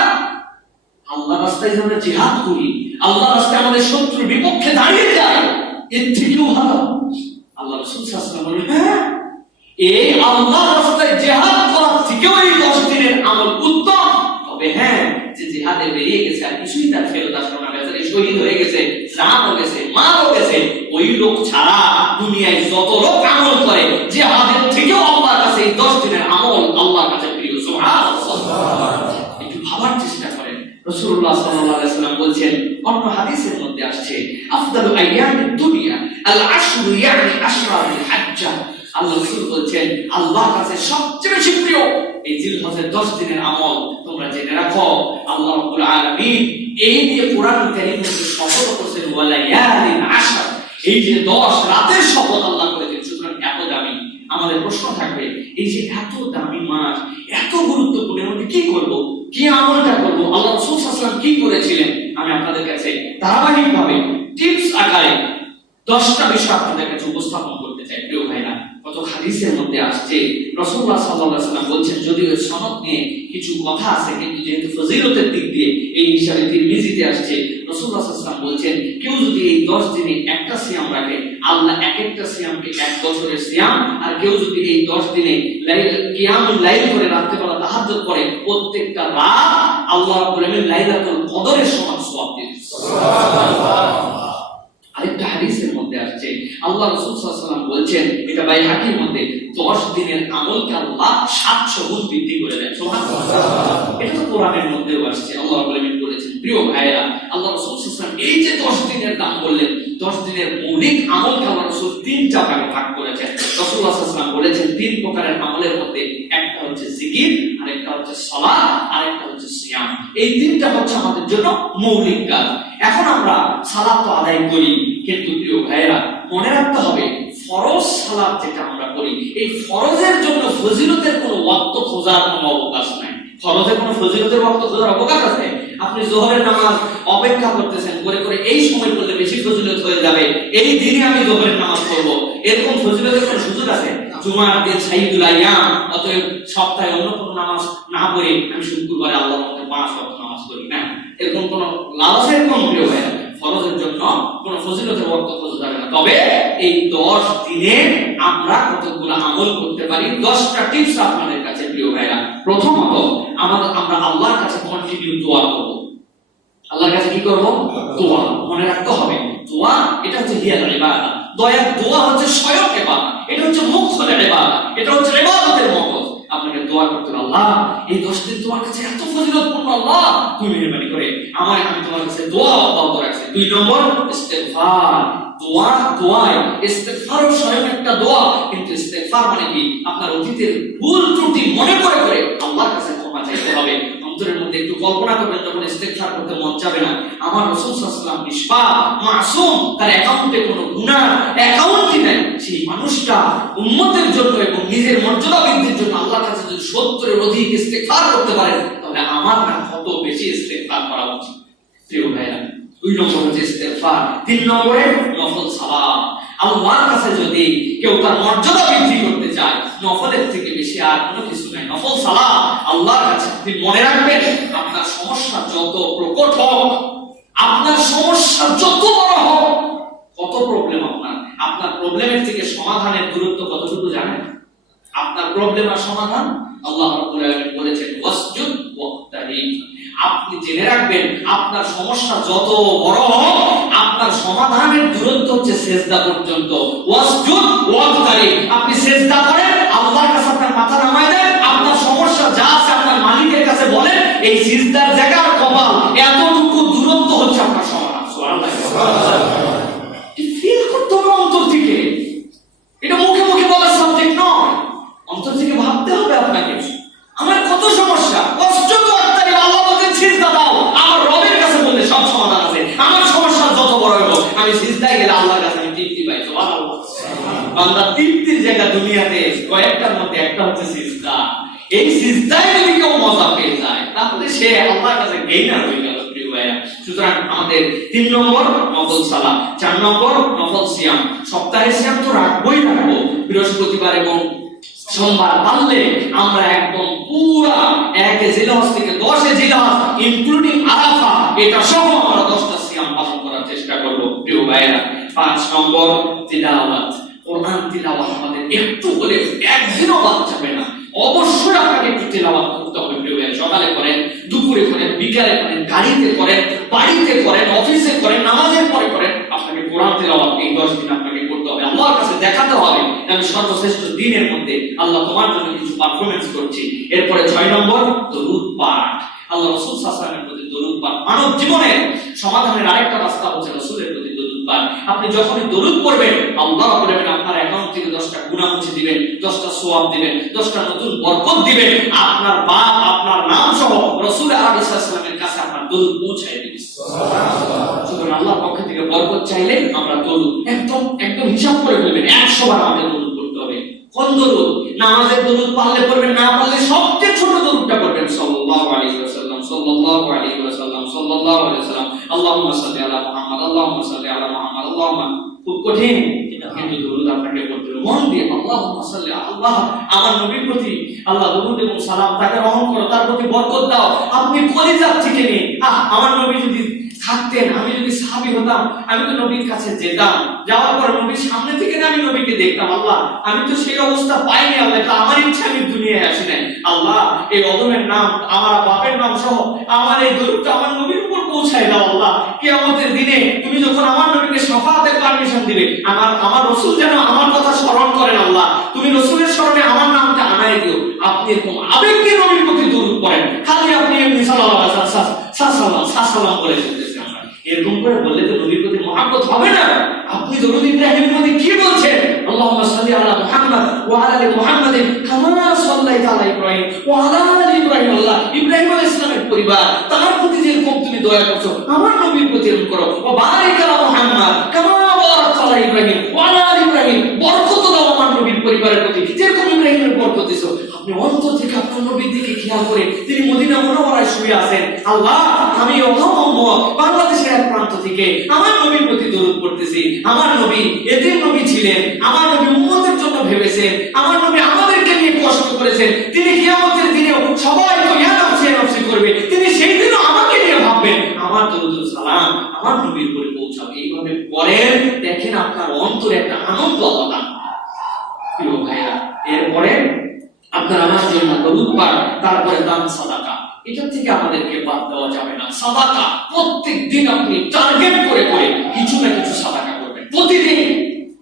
আল্লাহর রাস্তায় আমরা জিহাদ করি, আল্লাহর রাস্তায় আমাদের শত্রুর বিপক্ষে দাঁড়িয়ে যাই, এর থেকেও ভালো। আল্লাহ রাসূল সাল্লাল্লাহু আলাইহি ওয়াসাল্লাম বললেন, হ্যাঁ, এই আল্লাহর রাস্তায় জিহাদ করার থেকেও এই 10 দিনের আমল উত্তম। তবে হ্যাঁ, যে জিহাদে বেরিয়ে গেছে আর কিছুই তার ফেরত আসলো না, বেচারা শহীদ হয়ে গেছে, জানও গেছে, মাও গেছে, ওই লোক ছাড়া দুনিয়ায় যত লোক আমল করে, জিহাদের থেকেও আল্লাহর কাছে এই 10 দিনের আমল আল্লাহর কাছে প্রিয়। সুবহানাল্লাহ। একটু ভাবার চেষ্টা করেন। রাসূলুল্লাহ সাল্লাল্লাহু আলাইহি ওয়াসাল্লাম বলছেন, অন্য হাদিসের মধ্যে আসছে, আফদালু আইয়ামিদ দুনিয়া আল আশরু ইয়ানি আশরাতুল হজ্জ। আল্লাহ রাসূল বলছেন, আল্লাহর কাছে সবচেয়ে বেশি প্রিয় এই জিলহজের 10 দিনের আমল। তোমরা জেনে রাখো, আল্লাহ রাব্বুল আলামিন এই নিয়ে কোরআন কারীমে শপথ করেছেন, ওয়ালায়ালিন আশর। এই যে 10 রাতের শপথ আল্লাহ করেছেন। সুতরাং এত দামি। আমাদের প্রশ্ন থাকবে, এই যে এত দামি মাস, এত গুরুত্বপূর্ণ, এর মধ্যে কি করব, কি আমলটা করব, আল্লাহ রাসূল সাল্লাল্লাহু আলাইহি ওয়াসাল্লাম কি করেছিলেন? আমি আপনাদের কাছে ধারাবাহিকভাবে টিপস আকারে 10টা বিষয় আপনাদের কাছে উপস্থাপন করতে চাই। প্রিয় ভাইরা, কত হাদিসের মধ্যে আসছে, রাসূলুল্লাহ সাল্লাল্লাহু আলাইহি ওয়াসাল্লাম বলছেন, যদিও সনদ নিয়ে কিছু কথা আছে, কিন্তু যেহেতু ফজিলতের দিক দিয়ে এই হিসাবে তিরমিজিতে আসছে, রাসূলুল্লাহ সাল্লাল্লাহু আলাইহি ওয়াসাল্লাম বলছেন, কেউ যদি এই 10 দিনে একটা সিয়াম রাখে, আল্লাহ এক একটা সিয়ামকে 1 বছরের সিয়াম, আর কেউ যদি এই 10 দিনে কিয়ামুল লাইল করে রাত্রিবেলা তাহাজ্জুদ করে, প্রত্যেকটা রাত আল্লাহ রাব্বুল আলামিন লাইলাতুল কদরের সমান সওয়াব দেন। সুবহানাল্লাহ। আরেকটা হাদিসের মধ্যে আসছে, আল্লাহ রাসূল সাল্লাল্লাহু আলাইহি ওয়াসাল্লাম বলছেন, এটা বাইহাকির মধ্যে, 10 দিনের আমলকে আল্লাহ 700 গুণ বৃদ্ধি করে দেন। সুবহানাল্লাহ। এটা তো কোরআনের মধ্যেও আসছে, আল্লাহ রাব্বুল আলামিন বলেছেন। প্রিয় ভাইরা, আল্লাহ রাসূল সাল্লাল্লাহু আলাইহি ওয়াসাল্লাম এই যে 10 দিনের দাম বললেন, 10 দিনের মৌলিক আমলকে আল্লাহ রাসূল 3টা ভাগে ভাগ করেছেন। রাসূলুল্লাহ সাল্লাল্লাহু আলাইহি ওয়াসাল্লাম বলেছেন, 3 প্রকারের আমলের মধ্যে একটা হচ্ছে জিকির, আরেকটা হচ্ছে সালাত, আরেকটা হচ্ছে সিয়াম। এই 3টা হচ্ছে আমাদের জন্য মৌলিক কাজ। এখন আমরা সালাত তো আদায় করি, কিন্তু প্রিয় ভাইরা মনে রাখতে হবে, ফরজ সালাত যেটা আমরা করি, এই ফরজের জন্য ফজিলতের কোনো ওয়াক্ত খোঁজার কোনো অবকাশ নাই। ফরজের কোনো ফজিলতের ওয়াক্ত খোঁজার অবকাশ আছে? আপনি যোহরের নামাজ অপেক্ষা করতেছেন, করে করে এই সময় করলে বেশি ফজিলত হয়ে যাবে, এই দিনে আমি যোহরের নামাজ পড়ব, এরকম ফজিলতের কোনো সুযোগ আছে? জুমার দিন সাইয়্যিদুল আইয়াম, অতএব সপ্তাহে অন্য কোনো নামাজ না পড়ে আমি শুক্রবারে আল্লাহর মধ্যে 5 ওয়াক্ত নামাজ পড়ি না, এরকম কোনো লালসের কোন প্রিয় ভাইরা ফরজের জন্য কোন ফজিলতের ওয়াক্ত খোঁজা যাবে না। তবে এই 10 দিনে আমরা কতগুলো আমল করতে পারি, 10টা টিপস আপনাদের কাছে প্রিয় ভাইরা। প্রথমত, আমরা আল্লাহর কাছে কন্টিনিউ দোয়া করব। আল্লাহর কাছে কি করব? দোয়া। মনে রাখতে হবে, দোয়া এটা হচ্ছে হিয়াল ইবাদত। দয়ার দোয়া হচ্ছে স্বয়ং ইবাদত, এটা হচ্ছে মুখ্য ইবাদত, এটা হচ্ছে ইবাদতের মগজ। আপনাকে দোয়া করতে হবে, আল্লাহ এই 10 দিন তোমার কাছে এত ফজিলতপূর্ণ, আল্লাহ তুমি মেহেরবানি করে আমি তোমার কাছে দোয়া অব্যাহত রাখছি। 2 নম্বর ইস্তেগফার। দোয়ায় ইস্তেগফার স্বয়ং একটা দোয়া, কিন্তু ইস্তেগফার মানে কি? আপনার অতীতের ভুল ত্রুটি মনে করে আল্লাহর কাছে ক্ষমা চাইতে হবে। অন্তরের মধ্যে একটু কল্পনা করবেন, যখন ইস্তেগফার করতে মন চাবে না, আমার রাসূল সাল্লাল্লাহু আলাইহি ওয়াসাল্লাম নিষ্পাপ মাসুম, তার অ্যাকাউন্টে কোনো গুনাহ অ্যাকাউন্টই নাই, সেই মানুষটা উম্মতের জন্য এবং নিজের মর্যাদা বৃদ্ধির জন্য আল্লাহর কাছে যদি 70-এর অধিক ইস্তেগফার করতে পারেন, তাহলে আমার না কত বেশি ইস্তেগফার করা উচিত। প্রিয় ভাইরা, 2 নম্বর হচ্ছে ইস্তেগফার। 3 নম্বরে নফল সালাত। আল্লাহর কাছে যদি কেউ তার মর্যাদা বৃদ্ধি করতে চায়, নফলের থেকে বেশি আর কোনো কিছু নাই। নফল সালাত আল্লাহর কাছে আপনি মনে রাখবেন, আপনার সমস্যা যত প্রকট হোক, আপনার সমস্যা যত বড় হোক, কত প্রবলেম আপনার প্রবলেমের থেকে সমাধানের দূরত্ব কতটুকু জানেন? আপনার প্রবলেম আর সমাধান, আল্লাহ রাব্বুল আলামিন বলেছেন ওয়াসজুদ ওয়াক্তারিব। আপনি জেনে রাখবেন, আপনার সমস্যা যত বড় হোক, আপনার সমাধানের দূরত্ব হচ্ছে সিজদা পর্যন্ত। ওয়াসজুদ ওয়াক্তারিব, আপনি সিজদা করেন, আল্লাহর কাছে আপনার মাথা নামায় দেন, আপনার সমস্যা যা আছে আপনার মালিকের কাছে বলেন, এই সিজদার জায়গার কপাল এতটুকু দূরত্ব হচ্ছে আপনার সমাধান। সুবহানাল্লাহ। ফিল করতে হবে অন্তর থেকে, এটা মুখে মুখে বলার সাবজেক্ট নয়, অন্তর থেকে ভাবতে হবে আপনাকে, আমার কত সমস্যা। ওয়াসজুদ ওয়াক্তারিব, আল্লাহ বলেন সিজদা দাও, আমার রবের কাছে বললে সব সমাধান আছে। আমার সমস্যা যত বড় হোক, আমি সিজদায় গেলে আল্লাহর কাছে আমি তৃপ্তি পাই। সুবহানাল্লাহ। বান্দা তৃপ্তির জায়গা দুনিয়াতে কয়েকটার মধ্যে একটা হচ্ছে সিজদা। এই সিজদায় যদি কেউ মজা পেয়ে যায়, তাহলে সে আল্লাহর কাছে গেইনার হয়ে গেল। প্রিয় ভাইরা, সুতরাং আমাদের 3 নম্বর নফল সালাত, 4 নম্বর নফল সিয়াম। সপ্তাহে সিয়াম তো রাখবোই রাখবো, বৃহস্পতিবার এবং সোমবার পারলে আমরা একদম পুরা 1 জিলহজ থেকে 10 জিলহজ ইনক্লুডিং আরাফা, এটা সহ আমরা 10টা সিয়াম পালন করার চেষ্টা করব। প্রিয় ভাইরা, 5 নম্বর তিলাওয়াত। কোরআন তিলাওয়াত আমাদের একটু হলে একদিনও বাদ যাবে না, অবশ্যই আপনাকে একটু তিলাওয়াত করতে হবে। প্রিয় ভাইরা, সকালে করেন, দুপুরে করেন, বিকালে করেন, গাড়িতে করেন, বাড়িতে করেন, অফিসে করেন, নামাজের পরে করেন, আপনাকে কোরআন তিলাওয়াত এই 10 দিন আপনাকে করতে হবে। আল্লাহর কাছে দেখাতে হবে আমি সর্বশ্রেষ্ঠ দিনের মধ্যে আল্লাহ তোমার জন্য কিছু পারফরম্যান্স করছি। এরপরে 6 নম্বর দরুদ পাঠ। আল্লাহ রাসূল সাল্লাল্লাহু আলাইহি ওয়াসাল্লামের প্রতি দরুদ পাঠ মানব জীবনের সমাধানের আরেকটা রাস্তা হচ্ছে রাসূলের প্রতি দরুদ পাঠ। আপনি যখনই দরুদ পড়বেন, আল্লাহ বলবেন আপনার অ্যাকাউন্ট থেকে 10টা গুনাহ মুছে দিবেন, 10টা সওয়াব দিবেন, 10টা নতুন বরকত দিবেন। আপনার বাপ, আপনার নাম সহ রাসূল আলাইহিস সালামের কাছে আপনার দরুদ পৌঁছায় দিবেন। সুবহানাল্লাহ। সুতরাং আল্লাহর পক্ষ থেকে বরকত চাইলে আমরা দরুদ একদম হিসাব করে ফেলবেন, 100 বার আমাদের দরুদ করতে হবে। কোন দরুদ? নামাজের দরুদ পারলে পড়বেন, না পারলে সবচেয়ে ছোট দরুদটা পড়বেন, সাল্লাল্লাহু আলাইহি ওয়াসাল্লাম, সাল্লাল্লাহু আলাইহি ওয়াসাল্লাম, সাল্লাল্লাহু আলাইহি ওয়াসাল্লাম, আল্লাহুম্মা সাল্লি আলা মুহাম্মদ, আল্লাহুম্মা সাল্লি আলা মুহাম্মদ, আল্লাহুম্মা। খুব কঠিন, কিন্তু দরুদ আপনাকে পড়তে হবে মন দিয়ে। আল্লাহুম্মা সাল্লি, আল্লাহ আমার নবীর প্রতি আল্লাহ দরুদ এবং সালাম, তাকে রহম করো, তার প্রতি বরকত দাও। আপনি কলিজার থেকে নিয়ে, আমার নবী যদি থাকতেন, আমি যদি সাহাবী হতাম, আমি তো নবীর কাছে যেতাম, যাওয়ার পর নবীর সামনে থেকে আমি নবীকে দেখতাম। আল্লাহ আমি তো সেই অবস্থা পাইনি, আল্লাহ এটা আমার ইচ্ছা, আমি দুনিয়ায় আসি নাই। আল্লাহ এই অদমের নাম, আমার বাপের নাম সহ আমার এই দরুদটা আমার নবীর উপর পৌঁছায় দাও। আল্লাহ কিয়ামতের দিনে তুমি যখন আমার নবীকে শাফাআতের পারমিশন দিবে, আমার রাসূল যেন আমার কথা স্মরণ করেন। আল্লাহ তুমি রাসূলের স্মরণে আমার নামটা আনায় দিও। আপনি এরকম আবেগ দিয়ে নবীর প্রতি দরুদ পড়েন, খালি আপনি এমনি সাল্লাল্লাহু আলাইহি ওয়াসাল্লাম বলে ফেলতেছেন। এরকম করে বললে তো নবীর প্রতি মহব্বত হবে না। আপনি দরুদ ইব্রাহিমের মধ্যে কি বলছেন? আল্লাহুম্মা সাল্লি আলা মুহাম্মদ ওয়া আলা আলি মুহাম্মাদিন কামা সাল্লাইতা আলা ইব্রাহিম ওয়া আলা আলি ইব্রাহিম। আল্লাহ ইব্রাহিম আলাইহিস সালামের পরিবার, তার প্রতি যেরকম তুমি দয়া করছো, আমার নবীর প্রতি এরকম করো। ওয়া বারিক আলা মুহাম্মদ কামা বারাকতা আলা ইব্রাহিম ওয়া আলা আলি ইব্রাহিম। বরকত দাও আমার নবীর পরিবারের প্রতি, যেরকম ইব্রাহিমের বরকত দিছো। আপনি অন্তর থেকে আপনার নবীর দিকে খেয়াল করে, তিনি মদিনা মুনাওয়ারায় শুয়ে আছেন। আল্লাহ আমি বাংলাদেশের এক প্রান্ত থেকে আমার নবীর প্রতি দরুদ পড়তেছি। আমার নবী এতিম নবী ছিলেন, আমার নবী উম্মতের জন্য ভেবেছেন, আমার নবী আমাদেরকে নিয়ে কষ্ট করেছেন। তিনি কিয়ামতের দিনেও সবাই তো ইয়া নফসি করবে, তিনি সেই দিনও আমাকে নিয়ে ভাববেন। আমার দরুদ সালাম আমার নবীর উপরে পৌঁছাবে। এইভাবে পড়েন, দেখেন আপনার অন্তরে একটা আনন্দ আলাদা। প্রিয় ভাইরা, এরপরে আপনার আমার জন্য দরুদ পাঠ, তারপরে দান সাদাকা। এটা থেকে আমাদেরকে বাদ দেওয়া যাবে না। সাদাকা প্রত্যেক দিন আপনি টার্গেট করে কিছু না কিছু সাদাকা করবেন। প্রতিদিন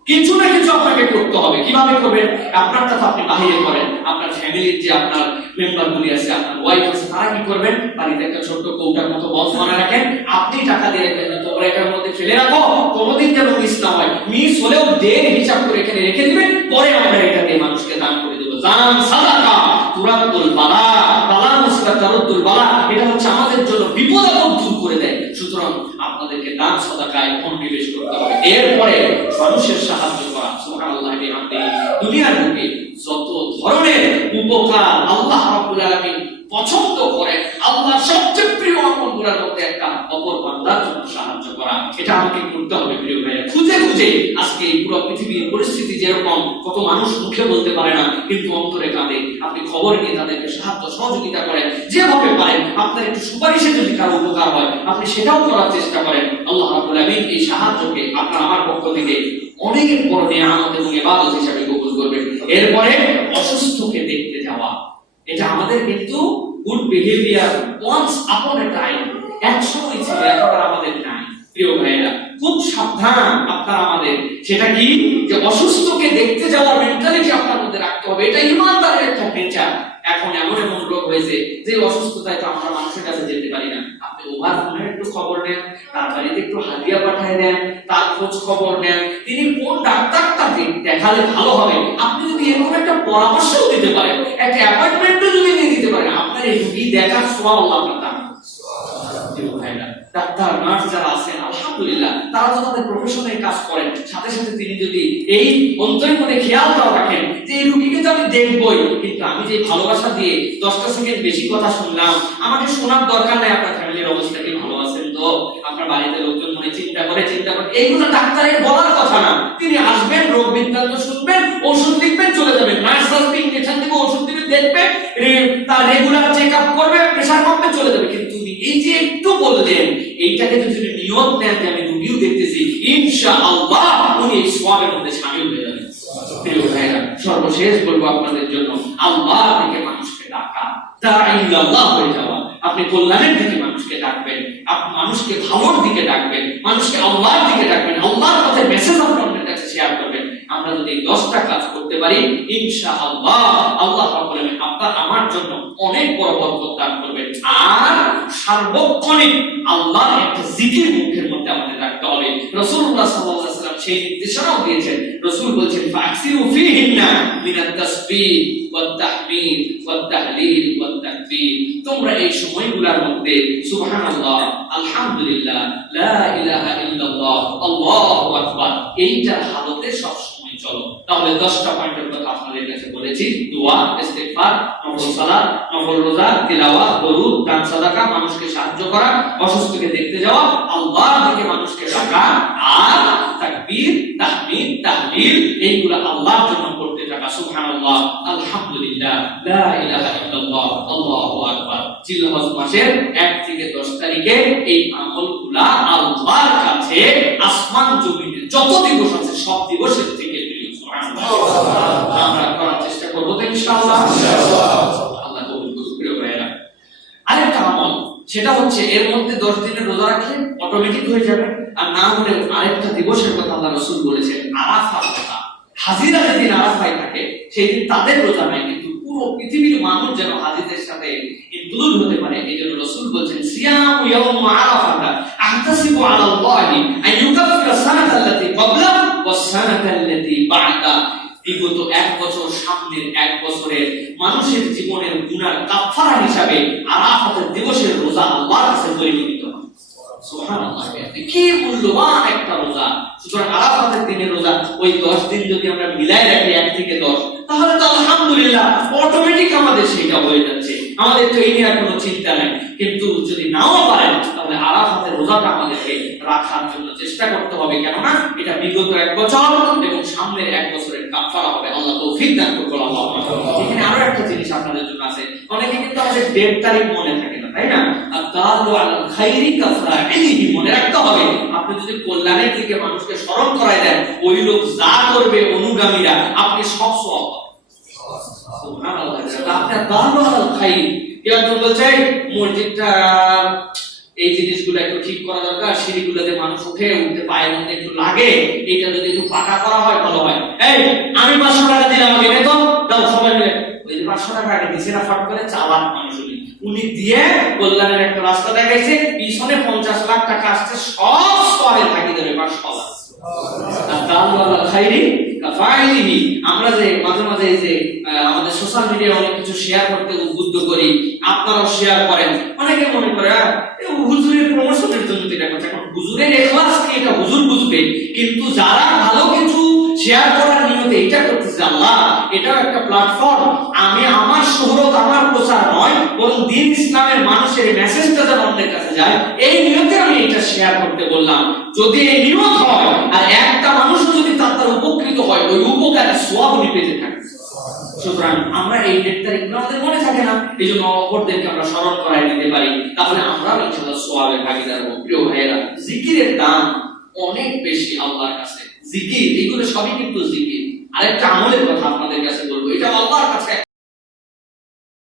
কিছু না কিছু আপনাকে করতে হবে। কিভাবে করবেন? আপনারটা তো আপনি বাহিরে করেন, আপনার ফ্যামিলির যে আপনার মেম্বার গুলি আছে, আপনার ওয়াইফ আছে, তারা কি করবেন? বাড়িতে একটা ছোট্ট কৌটার মতো বক্স বানায় রাখেন, আপনি টাকা দিয়ে রাখবেন, তোমরা এটার মধ্যে ফেলে রাখো, কোনোদিন যেন মিস না হয়। মিস হলেও ডেট হিসাব করে এখানে রেখে দিবেন, পরে আমরা এটা দিয়ে মানুষকে দান করে দেবো। দান সাদাকা তুরাদ্দুল বালা, বালা মুসিবাত তারুদ্দুল বালা, এটা হচ্ছে আমাদের জন্য বিপদ আপদ দূর করে দেয়। সুতরাং আপনাদেরকে দান সাদাকায় মনোনিবেশ করতে হবে। এরপরে মানুষের সাহায্য করা, সুবহানাল্লাহ বিহামদিহি। দুনিয়ার বুকে যত ধরনের উপকার আল্লাহ রাব্বুল আলামিন পছন্দ করেন, আল্লাহর সবচেয়ে প্রিয় আমলগুলোর মধ্যে একটা অপর বান্দার জন্য সাহায্য করা, এটা আমাকে করতে হবে প্রিয় ভাইরা। খুঁজে খুঁজে আজকে এই পুরো পৃথিবীর পরিস্থিতি যেরকম, কত মানুষ মুখে বলতে পারে না কিন্তু অন্তরে কাঁদে, আপনি খবর নিয়ে তাদেরকে সাহায্য সহযোগিতা করেন যেভাবে পারেন। আপনার একটু সুপারিশে যদি কারো উপকার হয় আপনি সেটাও করার চেষ্টা করেন। আল্লাহ রাব্বুল আলামিন এই সাহায্যকে আপনার আমার পক্ষ থেকে অনেক বড় নিয়ামত এবং ইবাদত হিসেবে কবুল করবেন। এরপরে অসুস্থকে দেখতে যাওয়া, এটা আমাদের কিন্তু গুড বিহেভিয়ার ওয়ান্স আপন এ টাইম, এক সময় ছিল, এখন আর আমাদের নাই প্রিয় ভাইরা। খুব সাবধান আপনারা আমাদের, সেটা কি যে অসুস্থকে দেখতে যাওয়ার মেন্টালিটি আপনার মধ্যে রাখতে হবে। এটা ইমানদারের একটা নেচার। এখন এমন এমন রোগ হয়েছে যে অসুস্থতায় তো আমরা মানুষের কাছে যেতে পারি না। আপনি ওভার ফোনে একটু খবর নেন, তার বাড়িতে একটু হাদিয়া পাঠিয়ে দেন, তার খোঁজ খবর নেন, তিনি কোন ডাক্তারটা দেখালে ভালো হবে, আপনি যদি এরকম একটা পরামর্শও দিতে পারেন, একটা অ্যাপয়েন্টমেন্টও যদি নিয়ে দিতে পারেন, আপনার এই রোগী দেখার সওয়াব আল্লাহ আপনার দান করবে। ডাক্তার নার্স যারা আছেন আলহামদুলিল্লাহ, তারা তো তাদের প্রফেশনের কাজ করেন, সাথে সাথে তিনি যদি এই অন্তরের মধ্যে খেয়ালটাও রাখেন যে এই রোগীকে তো আমি দেখবই, কিন্তু আমি যে ভালোবাসা দিয়ে 10টা সেকেন্ড বেশি কথা শুনলাম, আমাকে শোনার দরকার নাই আপনার ফ্যামিলির অবস্থা কি ভালো আছেন তো, আপনার বাড়িতে লোকজন মনে চিন্তা করে, এইগুলো ডাক্তারের বলার কথা না। তিনি আসবেন, রোগ বৃত্তান্ত শুনবেন, ওষুধ লিখবেন, চলে যাবেন। নার্স আসবে, ইনজেকশন দিবে, ওষুধ দিবে, দেখবে, তার রেগুলার চেকআপ করবে, প্রেসার মাপবে, চলে যাবে। কিন্তু এই যে একটু বললেন, এইটাকে যদি নিয়ত নেন যে আমি রোগীও দেখতেছি, ইনশাআল্লাহ উনি এই সওয়াবের মধ্যে শামিল হয়ে যাবেন। প্রিয় ভাইরা, সর্বশেষ বলবো আপনাদের জন্য, আল্লাহর দিকে মানুষকে ডাকা, দাঈউল্লাহ হয়ে যাওয়া। আপনি কল্যাণের দিকে মানুষকে ডাকবেন, আপনি মানুষকে ভালোর দিকে ডাকবেন, মানুষকে আল্লাহর দিকে ডাকবেন, আল্লাহর পথে মেসেজ আপনাদের কাছে শেয়ার করবেন। আমরা যদি 10টা কাজ করতে পারি, ইনশাআল্লাহ আল্লাহ রাব্বুল আলামিন আপনার আমার জন্য অনেক বড় বরকত দান করবেন। আর সার্বক্ষণিক আল্লাহর একটা জিকির মুখের মধ্যে আমাদের রাখতে হবে। রাসূলুল্লাহ সাল্লাল্লাহু আলাইহি ওয়াসাল্লাম সেই নির্দেশনাও দিয়েছেন। রাসূল বলেছেন, ফাকসিরু ফীহিন্না মিনাত তাসবিহ ওয়াত তাহমিদ ওয়াত তাহলিল ওয়াত তাকবীর। তোমরা এই সময়গুলোর মধ্যে সুবহানাল্লাহ, আলহামদুলিল্লাহ, লা ইলাহা ইল্লাল্লাহ, আল্লাহু আকবার, এইটার হালতে সব সময় চলো। তাহলে 10টা পয়েন্টের কথা আপনাদের কাছে বলেছি: দোয়া, ইস্তিগফার, নফল সালাত, নফল রোজা, তিলাওয়াত, দরুদ, দান সাদাকা, মানুষকে সাহায্য করা, অসুস্থকে দেখতে যাওয়া, আল্লাহর দিকে মানুষকে ডাকা, আর তাকবীর, তাহমিদ, তাহলিল, এইগুলা আল্লাহর জন্য করতে থাকা। সুবহানাল্লাহ, আলহামদুলিল্লাহ, লা ইলাহা ইল্লাল্লাহ, আল্লাহু আকবার। জিলহজ মাসের 1 থেকে 10 তারিখে এই আমলগুলা আল্লাহর কাছে আসমান জমিনে যত দিবস আছে সব দিবসের থেকে প্রিয়। সুবহানাল্লাহ, আমরা করার চেষ্টা করব তো ইনশাআল্লাহ। আল্লাহ কবুল করুন। প্রিয় ভাইরা, আরেকটা আমল, সেটা হচ্ছে এর মধ্যে 10 দিনের রোজা রাখলে অটোমেটিক হয়ে যাবে। আর না হলে আরেকটা দিবসের কথা আল্লাহ রাসূল বলেছেন, আরাফার কথা। হাজিরা যেদিন আরাফায় থাকে সেই দিন তাদের রোজা নাই, কিন্তু পুরো পৃথিবীর মানুষ যেন হাজিদের সাথে ইনক্লুড হতে পারে, এইজন্য রাসূল বলেছেন, সিয়ামু ইয়াউম আরাফাতা আহতাসিবু আলাল্লাহি আন ইউকাফিরা সানাতাল্লাতী ক্বাবলা ওয়াস সানাতাল্লাতী বা'দা। বিগত 1 বছর, সামনের 1 বছরের মানুষের জীবনের গুনার কাফারা হিসাবে আরাফাতের দিবসের রোজা আল্লাহর কাছে পরিগণিত হয়। সুবহানাল্লাহ, কি মূল্যবান একটা রোজা। সুতরাং আরাফাতের দিনের রোজা ওই 10 দিন যদি আমরা মিলাই রাখি 1 থেকে 10, তাহলে তো আলহামদুলিল্লাহ অটোমেটিক আমাদের সেটা হয়ে যাচ্ছে। আমাদের তো এই নিয়ে কোনো চিন্তা নাই। কিন্তু যদি নাও পারেন তাহলে আরাফাতের রোজাটা আমাদেরকে রাখার জন্য চেষ্টা করতে হবে, কেননা এটা বিগত 1 বছর এবং সামনের 1 বছরের কাফারা হবে। আল্লাহ তৌফিক দান করুন। আল্লাহ। এখানে আরো একটা জিনিস আপনাদের জন্য আছে, অনেকে কিন্তু আমাদের ডেট তারিখ মনে থাকে না, তাই না? আদালু আলাল খাইরি কাফাইলিহি, মনে রাখতে হবে। আপনি যদি কল্যাণের দিকে মানুষকে স্মরণ করায় দেন, ওই লোক যা করবে অনুগামীরা, আপনি সব সওয়াব পাবেন। সুবহানাল্লাহ, আপনি আদালু আলাল খাইর। কেউ বলছে মসজিদটা এই জিনিসগুলো একটু ঠিক করা দরকার। সিঁড়িগুলোতে মানুষ উঠে উঠতে পায়ের মধ্যে একটু লাগে, এটা যদি একটু পাকা করা হয় ভালো হয়। এই আমি 500 টাকা দিলাম, আমাকে বেতন দাও, সবাই মিলে ওই যে 500 টাকা আগে দিছে না, ফট করে চালান মানুষ উনি দিয়ে কল্যাণের একটা রাস্তা দেখাইছে, পিছনে 50 লাখ টাকা আসছে, সব স্তরে থাকি দেবে 500 লাখ। আমরা যে মাঝে মাঝে যে আমাদের সোশ্যাল মিডিয়ায় অনেক কিছু শেয়ার করতে উদ্বুদ্ধ করি, আপনারাও শেয়ার করেন। অনেকে মনে করে হুজুরের প্রমোশনের জন্য এটা করছে, এখন হুজুরের ইখলাস কি এটা হুজুর বুঝবে, কিন্তু যারা ভালো কিছু শেয়ার করার নিয়তে এটা করতেছে, আল্লাহ এটাও একটা প্ল্যাটফর্ম, আমি আমার শোহরত আমার প্রচার নয়, বরং দ্বীন ইসলামের মানুষের মেসেজটা যেন অন্যের কাছে যায়, এই নিয়তে আমি এটা শেয়ার করতে বললাম। যদি এই নিয়ত হয় আর একটা মানুষ যদি তার উপকৃত হয়, ওই উপকারে সওয়াব উনি পেতে থাকে। সুতরাং আমরা এই 1 তারিখ আমাদের মনে থাকে না, এই জন্য অপরদেরকে আমরা স্মরণ করাই দিতে পারি, তাহলে আমরা ইনশাআল্লাহ সওয়াবের ভাগীদার হব। প্রিয় ভাইয়েরা, জিকিরের দাম অনেক বেশি আল্লাহর কাছে। জিকির এগুলো সবই কিন্তু জিকির। আরেকটা আমলের কথা আপনাদের কাছে